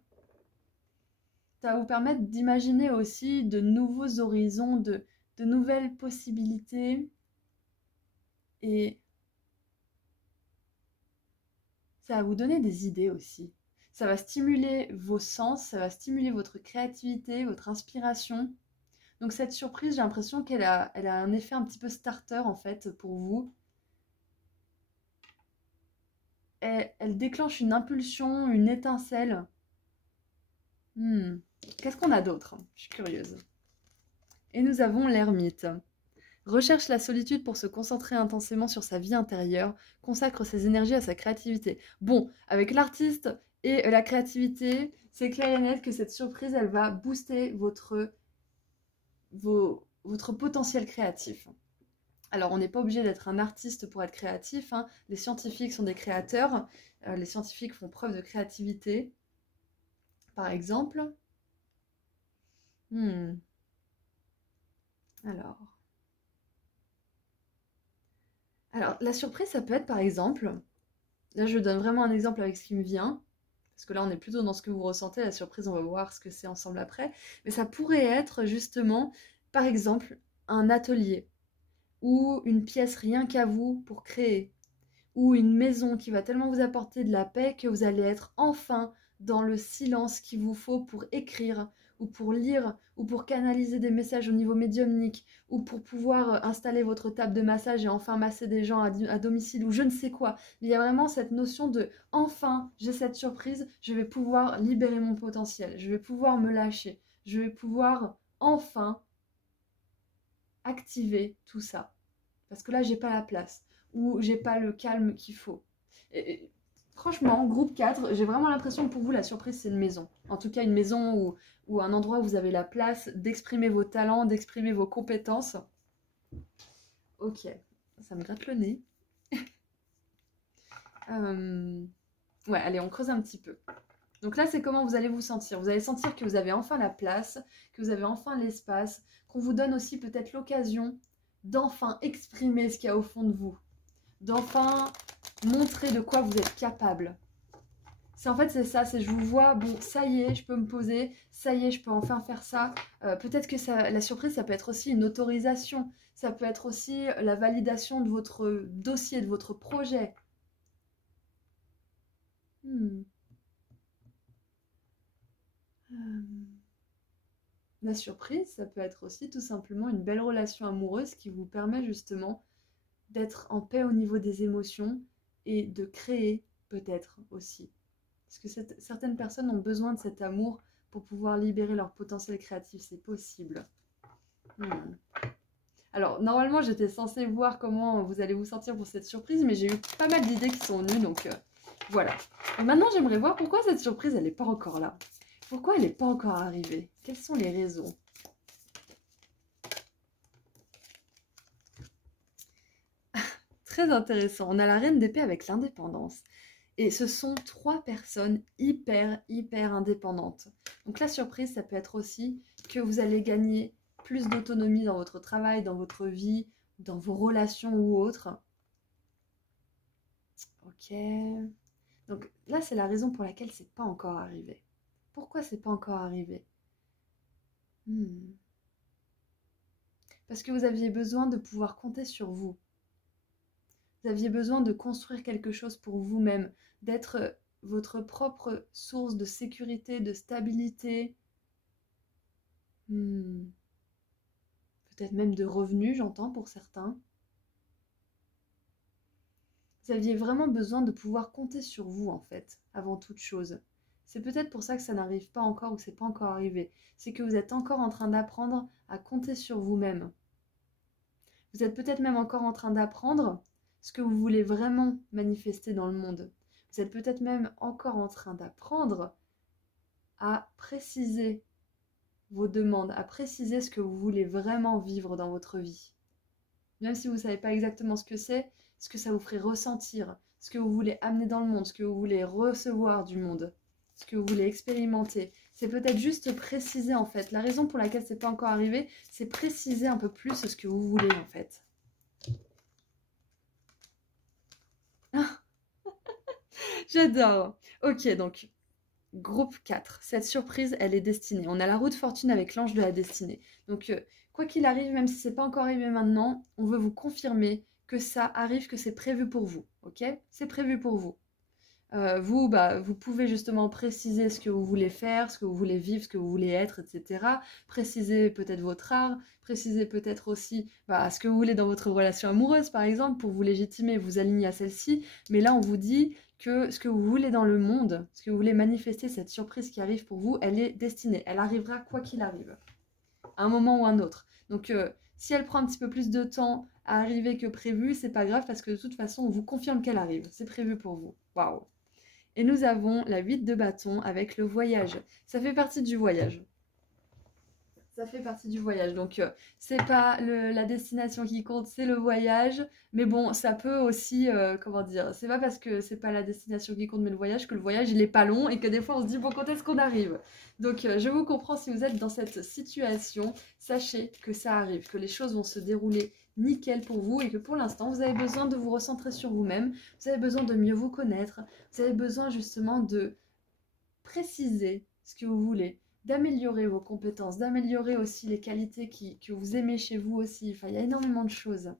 Ça va vous permettre d'imaginer aussi de nouveaux horizons, de nouvelles possibilités. Et ça va vous donner des idées aussi. Ça va stimuler vos sens, ça va stimuler votre créativité, votre inspiration. Donc cette surprise, j'ai l'impression qu'elle a un effet un petit peu starter en fait pour vous. Elle déclenche une impulsion, une étincelle. Qu'est-ce qu'on a d'autre? Je suis curieuse. Et nous avons l'ermite. Recherche la solitude pour se concentrer intensément sur sa vie intérieure, consacre ses énergies à sa créativité. Bon, avec l'artiste et la créativité, c'est clair et net que cette surprise, elle va booster votre potentiel créatif. Alors, on n'est pas obligé d'être un artiste pour être créatif, hein. Les scientifiques sont des créateurs. Les scientifiques font preuve de créativité. Par exemple. Alors, la surprise, ça peut être par exemple, là je donne vraiment un exemple avec ce qui me vient, parce que là on est plutôt dans ce que vous ressentez, la surprise, on va voir ce que c'est ensemble après, mais ça pourrait être justement, par exemple, un atelier, ou une pièce rien qu'à vous pour créer, ou une maison qui va tellement vous apporter de la paix que vous allez être enfin dans le silence qu'il vous faut pour écrire, ou pour lire, ou pour canaliser des messages au niveau médiumnique, ou pour pouvoir installer votre table de massage et enfin masser des gens à domicile, ou je ne sais quoi. Il y a vraiment cette notion de « enfin, j'ai cette surprise, je vais pouvoir libérer mon potentiel, je vais pouvoir me lâcher, je vais pouvoir enfin activer tout ça. » Parce que là, j'ai pas la place, ou j'ai pas le calme qu'il faut. Et franchement, groupe 4, j'ai vraiment l'impression que pour vous, la surprise, c'est une maison. En tout cas, une maison ou un endroit où vous avez la place d'exprimer vos talents, d'exprimer vos compétences. Ok, ça me gratte le nez. Ouais, allez, on creuse un petit peu. Donc là, c'est comment vous allez vous sentir. Vous allez sentir que vous avez enfin la place, que vous avez enfin l'espace, qu'on vous donne aussi peut-être l'occasion d'enfin exprimer ce qu'il y a au fond de vous, d'enfin montrer de quoi vous êtes capable. En fait, c'est ça, c'est je vous vois, bon, ça y est, je peux me poser, ça y est, je peux enfin faire ça. Peut-être que la surprise, ça peut être aussi une autorisation, ça peut être aussi la validation de votre dossier, de votre projet. La surprise, ça peut être aussi tout simplement une belle relation amoureuse qui vous permet justement d'être en paix au niveau des émotions et de créer peut-être aussi. Parce que certaines personnes ont besoin de cet amour pour pouvoir libérer leur potentiel créatif, c'est possible. Alors, normalement, j'étais censée voir comment vous allez vous sentir pour cette surprise, mais j'ai eu pas mal d'idées qui sont venues, donc voilà. Et maintenant, j'aimerais voir pourquoi cette surprise, elle n'est pas encore là. Pourquoi elle n'est pas encore arrivée? Quelles sont les raisons? Très intéressant. On a la reine d'épée avec l'indépendance. Et ce sont 3 personnes hyper indépendantes. Donc la surprise, ça peut être aussi que vous allez gagner plus d'autonomie dans votre travail, dans votre vie, dans vos relations ou autres. Ok. Donc là, c'est la raison pour laquelle c'est pas encore arrivé. Pourquoi c'est pas encore arrivé? Parce que vous aviez besoin de pouvoir compter sur vous. Vous aviez besoin de construire quelque chose pour vous-même, d'être votre propre source de sécurité, de stabilité, peut-être même de revenus, j'entends pour certains. Vous aviez vraiment besoin de pouvoir compter sur vous, en fait, avant toute chose. C'est peut-être pour ça que ça n'arrive pas encore ou que c'est pas encore arrivé. C'est que vous êtes encore en train d'apprendre à compter sur vous-même. Vous êtes peut-être même encore en train d'apprendre ce que vous voulez vraiment manifester dans le monde. Vous êtes peut-être même encore en train d'apprendre à préciser vos demandes, à préciser ce que vous voulez vraiment vivre dans votre vie. Même si vous ne savez pas exactement ce que ça vous ferait ressentir, ce que vous voulez amener dans le monde, ce que vous voulez recevoir du monde, ce que vous voulez expérimenter. C'est peut-être juste préciser en fait. La raison pour laquelle c'est pas encore arrivé, c'est préciser un peu plus ce que vous voulez en fait. J'adore. Ok, donc Groupe 4, cette surprise, elle est destinée. On a la roue de fortune avec l'ange de la destinée. Donc, quoi qu'il arrive, même si c'est pas encore arrivé maintenant, on veut vous confirmer que ça arrive, que c'est prévu pour vous, ok? C'est prévu pour vous. Vous, vous pouvez justement préciser ce que vous voulez faire, ce que vous voulez vivre, ce que vous voulez être, etc. Préciser peut-être votre art, préciser peut-être aussi ce que vous voulez dans votre relation amoureuse, par exemple, pour vous légitimer, vous aligner à celle-ci. Mais là, on vous dit que ce que vous voulez dans le monde, ce que vous voulez manifester, cette surprise qui arrive pour vous, elle est destinée. Elle arrivera quoi qu'il arrive, à un moment ou à un autre. Donc, si elle prend un petit peu plus de temps à arriver que prévu, c'est pas grave parce que de toute façon, on vous confirme qu'elle arrive. C'est prévu pour vous. Waouh! Et nous avons la 8 de bâton avec le voyage. Ça fait partie du voyage. Ça fait partie du voyage. Donc, c'est pas la destination qui compte, c'est le voyage. Mais bon, ça peut aussi, comment dire, c'est pas parce que c'est pas la destination qui compte, mais le voyage, que le voyage, il est pas long et que des fois, on se dit, bon, quand est-ce qu'on arrive? Donc, je vous comprends si vous êtes dans cette situation. Sachez que ça arrive, que les choses vont se dérouler nickel pour vous et que pour l'instant, vous avez besoin de vous recentrer sur vous-même. Vous avez besoin de mieux vous connaître. Vous avez besoin justement de préciser ce que vous voulez, d'améliorer vos compétences, d'améliorer aussi les qualités que vous aimez chez vous aussi. Enfin, il y a énormément de choses.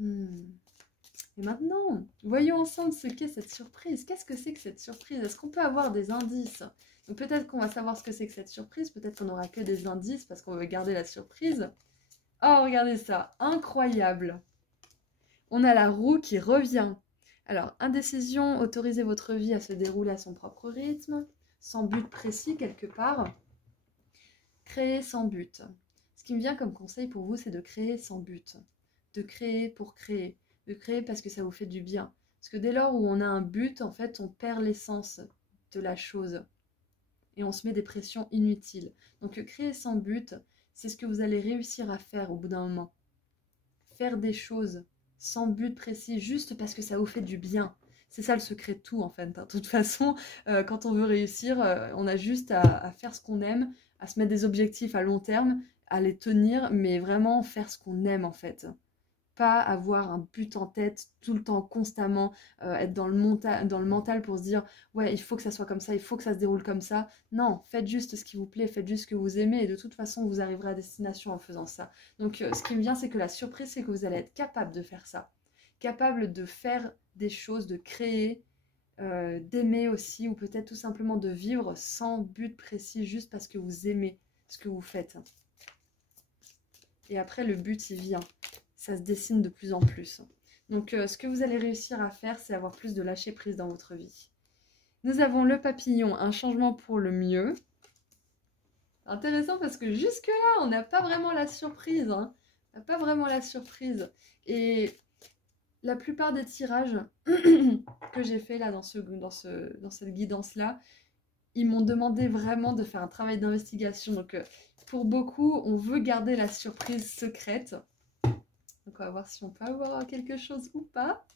Et maintenant, voyons ensemble ce qu'est cette surprise. Qu'est-ce que c'est que cette surprise? Est-ce qu'on peut avoir des indices? Donc peut-être qu'on va savoir ce que c'est que cette surprise, peut-être qu'on n'aura que des indices parce qu'on veut garder la surprise. Oh, regardez ça, incroyable! On a la roue qui revient. Alors, indécision, autorisez votre vie à se dérouler à son propre rythme, sans but précis quelque part. Créer sans but. Ce qui me vient comme conseil pour vous, c'est de créer sans but. De créer pour créer. De créer parce que ça vous fait du bien. Parce que dès lors où on a un but, en fait, on perd l'essence de la chose. Et on se met des pressions inutiles. Donc, créer sans but, c'est ce que vous allez réussir à faire au bout d'un moment. Faire des choses sans but précis, juste parce que ça vous fait du bien. C'est ça le secret de tout, en fait. De toute façon, quand on veut réussir, on a juste à faire ce qu'on aime, à se mettre des objectifs à long terme, à les tenir, mais vraiment faire ce qu'on aime, en fait. Pas avoir un but en tête tout le temps, constamment, être dans le mental pour se dire « Ouais, il faut que ça soit comme ça, il faut que ça se déroule comme ça. » Non, faites juste ce qui vous plaît, faites juste ce que vous aimez et de toute façon, vous arriverez à destination en faisant ça. Donc, ce qui me vient, c'est que la surprise, c'est que vous allez être capable de faire ça. Capable de faire des choses, de créer, d'aimer aussi ou peut-être tout simplement de vivre sans but précis, juste parce que vous aimez ce que vous faites. Et après, le but, il vient. Ça se dessine de plus en plus. Donc, ce que vous allez réussir à faire, c'est avoir plus de lâcher prise dans votre vie. Nous avons le papillon, un changement pour le mieux. Intéressant parce que jusque-là, on n'a pas vraiment la surprise. Hein. On n'a pas vraiment la surprise. Et la plupart des tirages que j'ai fait là dans cette guidance-là, ils m'ont demandé vraiment de faire un travail d'investigation. Donc, pour beaucoup, on veut garder la surprise secrète. Donc on va voir si on peut avoir quelque chose ou pas.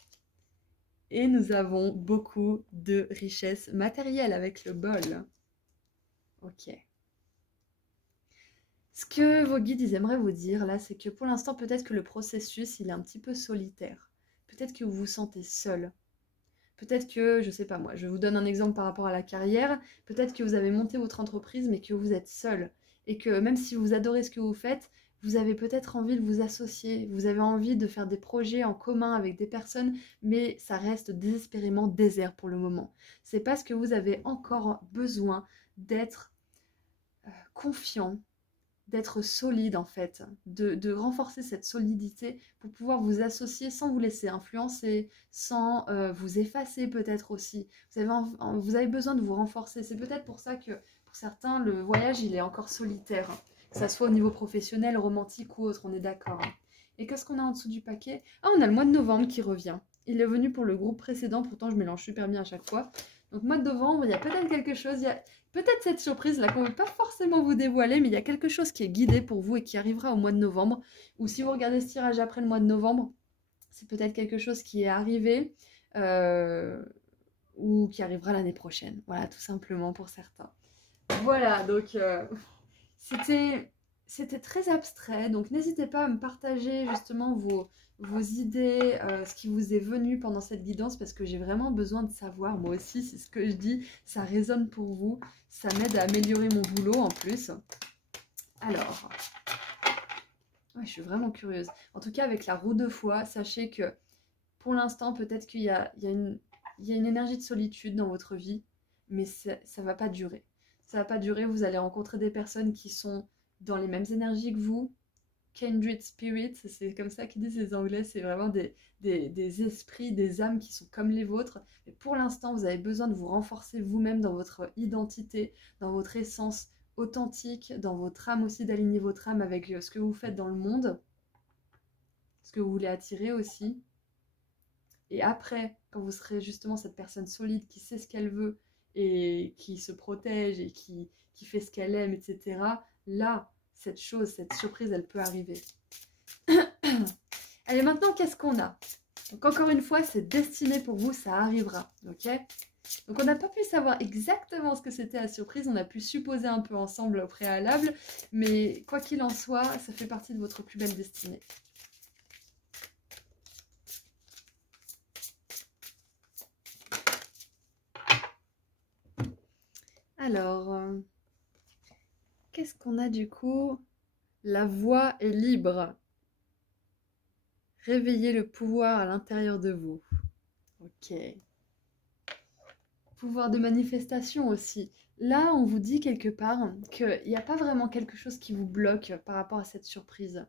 Et nous avons beaucoup de richesse matérielle avec le bol. Ok. Ce que vos guides ils aimeraient vous dire là, c'est que pour l'instant peut-être que le processus il est un petit peu solitaire. Peut-être que vous vous sentez seul. Peut-être que, je sais pas moi, je vous donne un exemple par rapport à la carrière. Peut-être que vous avez monté votre entreprise mais que vous êtes seul. Et que même si vous adorez ce que vous faites, vous avez peut-être envie de vous associer, vous avez envie de faire des projets en commun avec des personnes, mais ça reste désespérément désert pour le moment. C'est parce que vous avez encore besoin d'être confiant, d'être solide en fait, de renforcer cette solidité pour pouvoir vous associer sans vous laisser influencer, sans vous effacer peut-être aussi. Vous avez besoin de vous renforcer. C'est peut-être pour ça que pour certains, le voyage il est encore solitaire. Que ça soit au niveau professionnel, romantique ou autre, on est d'accord. Et qu'est-ce qu'on a en dessous du paquet? Ah, on a le mois de novembre qui revient. Il est venu pour le groupe précédent, pourtant je mélange super bien à chaque fois. Donc mois de novembre, il y a peut-être quelque chose, il y a peut-être cette surprise là qu'on ne veut pas forcément vous dévoiler, mais il y a quelque chose qui est guidé pour vous et qui arrivera au mois de novembre. Ou si vous regardez ce tirage après le mois de novembre, c'est peut-être quelque chose qui est arrivé ou qui arrivera l'année prochaine. Voilà, tout simplement pour certains. Voilà, donc... c'était c'était très abstrait, donc n'hésitez pas à me partager justement vos idées, ce qui vous est venu pendant cette guidance, parce que j'ai vraiment besoin de savoir, moi aussi, c'est ce que je dis, ça résonne pour vous, ça m'aide à améliorer mon boulot en plus. Alors, ouais, je suis vraiment curieuse. En tout cas, avec la roue de foi, sachez que pour l'instant, peut-être qu'il y a une énergie de solitude dans votre vie, mais ça ne va pas durer. Ça va pas durer, vous allez rencontrer des personnes qui sont dans les mêmes énergies que vous, kindred spirits, c'est comme ça qu'ils disent les Anglais, c'est vraiment des esprits, des âmes qui sont comme les vôtres. Mais pour l'instant, vous avez besoin de vous renforcer vous-même dans votre identité, dans votre essence authentique, dans votre âme aussi, d'aligner votre âme avec ce que vous faites dans le monde, ce que vous voulez attirer aussi. Et après, quand vous serez justement cette personne solide qui sait ce qu'elle veut et qui se protège et qui fait ce qu'elle aime, etc., là, cette chose, cette surprise, elle peut arriver. Allez, maintenant, qu'est-ce qu'on a? Donc, encore une fois, c'est destiné pour vous, ça arrivera, ok? Donc, on n'a pas pu savoir exactement ce que c'était la surprise, on a pu supposer un peu ensemble au préalable, mais quoi qu'il en soit, ça fait partie de votre plus belle destinée. Alors, qu'est-ce qu'on a du coup? La voix est libre. Réveillez le pouvoir à l'intérieur de vous. Ok. Pouvoir de manifestation aussi. Là, on vous dit quelque part qu'il n'y a pas vraiment quelque chose qui vous bloque par rapport à cette surprise.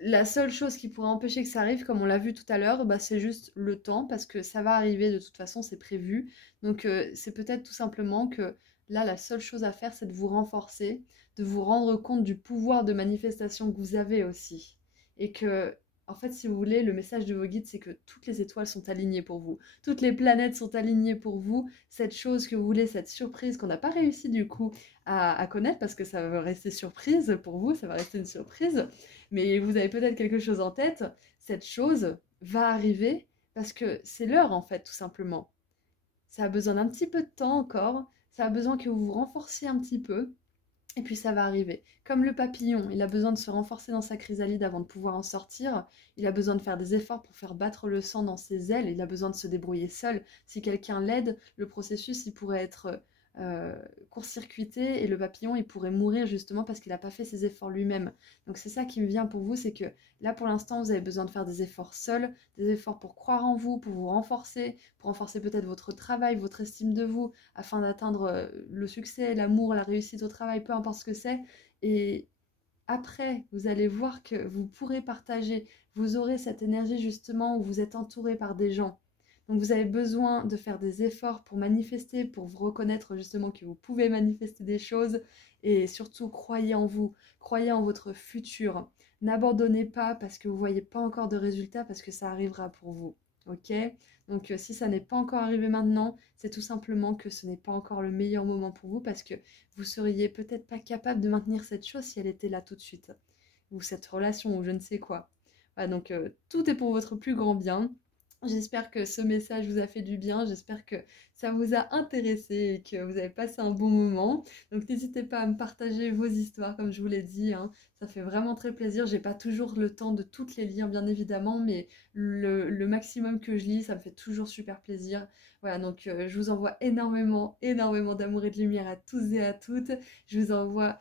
La seule chose qui pourrait empêcher que ça arrive, comme on l'a vu tout à l'heure, bah, c'est juste le temps, parce que ça va arriver de toute façon, c'est prévu. Donc c'est peut-être tout simplement que là, la seule chose à faire, c'est de vous renforcer, de vous rendre compte du pouvoir de manifestation que vous avez aussi. Et que, en fait, si vous voulez, le message de vos guides, c'est que toutes les étoiles sont alignées pour vous. Toutes les planètes sont alignées pour vous. Cette chose que vous voulez, cette surprise qu'on n'a pas réussi du coup à connaître, parce que ça va rester surprise pour vous, ça va rester une surprise, mais vous avez peut-être quelque chose en tête, cette chose va arriver parce que c'est l'heure en fait, tout simplement. Ça a besoin d'un petit peu de temps encore, ça a besoin que vous vous renforciez un petit peu, et puis ça va arriver. Comme le papillon, il a besoin de se renforcer dans sa chrysalide avant de pouvoir en sortir, il a besoin de faire des efforts pour faire battre le sang dans ses ailes, il a besoin de se débrouiller seul. Si quelqu'un l'aide, le processus, il pourrait être court-circuité et le papillon, il pourrait mourir justement parce qu'il n'a pas fait ses efforts lui-même. Donc c'est ça qui me vient pour vous, c'est que là pour l'instant, vous avez besoin de faire des efforts seuls, des efforts pour croire en vous, pour renforcer peut-être votre travail, votre estime de vous, afin d'atteindre le succès, l'amour, la réussite au travail, peu importe ce que c'est. Et après, vous allez voir que vous pourrez partager, vous aurez cette énergie justement où vous êtes entouré par des gens. Donc vous avez besoin de faire des efforts pour manifester, pour vous reconnaître justement que vous pouvez manifester des choses et surtout croyez en vous, croyez en votre futur. N'abandonnez pas parce que vous ne voyez pas encore de résultats parce que ça arrivera pour vous. Ok? Donc si ça n'est pas encore arrivé maintenant, c'est tout simplement que ce n'est pas encore le meilleur moment pour vous parce que vous seriez peut-être pas capable de maintenir cette chose si elle était là tout de suite. Ou cette relation ou je ne sais quoi. Voilà, donc tout est pour votre plus grand bien. J'espère que ce message vous a fait du bien, j'espère que ça vous a intéressé et que vous avez passé un bon moment. Donc n'hésitez pas à me partager vos histoires, comme je vous l'ai dit, hein. Ça fait vraiment très plaisir. J'ai pas toujours le temps de toutes les lire, bien évidemment, mais le maximum que je lis, ça me fait toujours super plaisir. Voilà, donc je vous envoie énormément, énormément d'amour et de lumière à tous et à toutes. Je vous envoie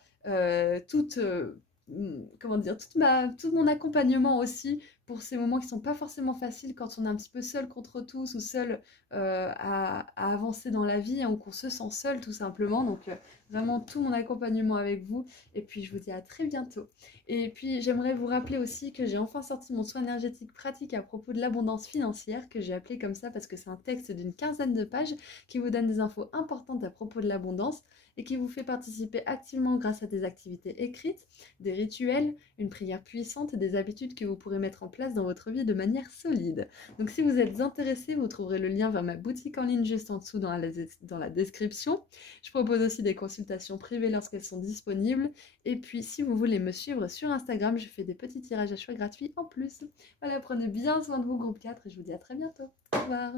comment dire, tout mon accompagnement aussi pour ces moments qui sont pas forcément faciles quand on est un petit peu seul contre tous ou seul à avancer dans la vie, hein, ou qu'on se sent seul tout simplement. Donc vraiment tout mon accompagnement avec vous. Et puis je vous dis à très bientôt. Et puis j'aimerais vous rappeler aussi que j'ai enfin sorti mon soin énergétique pratique à propos de l'abondance financière, que j'ai appelé comme ça parce que c'est un texte d'une quinzaine de pages qui vous donne des infos importantes à propos de l'abondance et qui vous fait participer activement grâce à des activités écrites, des rituels, une prière puissante et des habitudes que vous pourrez mettre en place dans votre vie de manière solide. Donc si vous êtes intéressé, vous trouverez le lien vers ma boutique en ligne juste en dessous dans la description. Je propose aussi des consultations privées lorsqu'elles sont disponibles. Et puis si vous voulez me suivre sur Instagram, je fais des petits tirages à choix gratuits en plus. Voilà, prenez bien soin de vous, groupe 4, et je vous dis à très bientôt. Au revoir.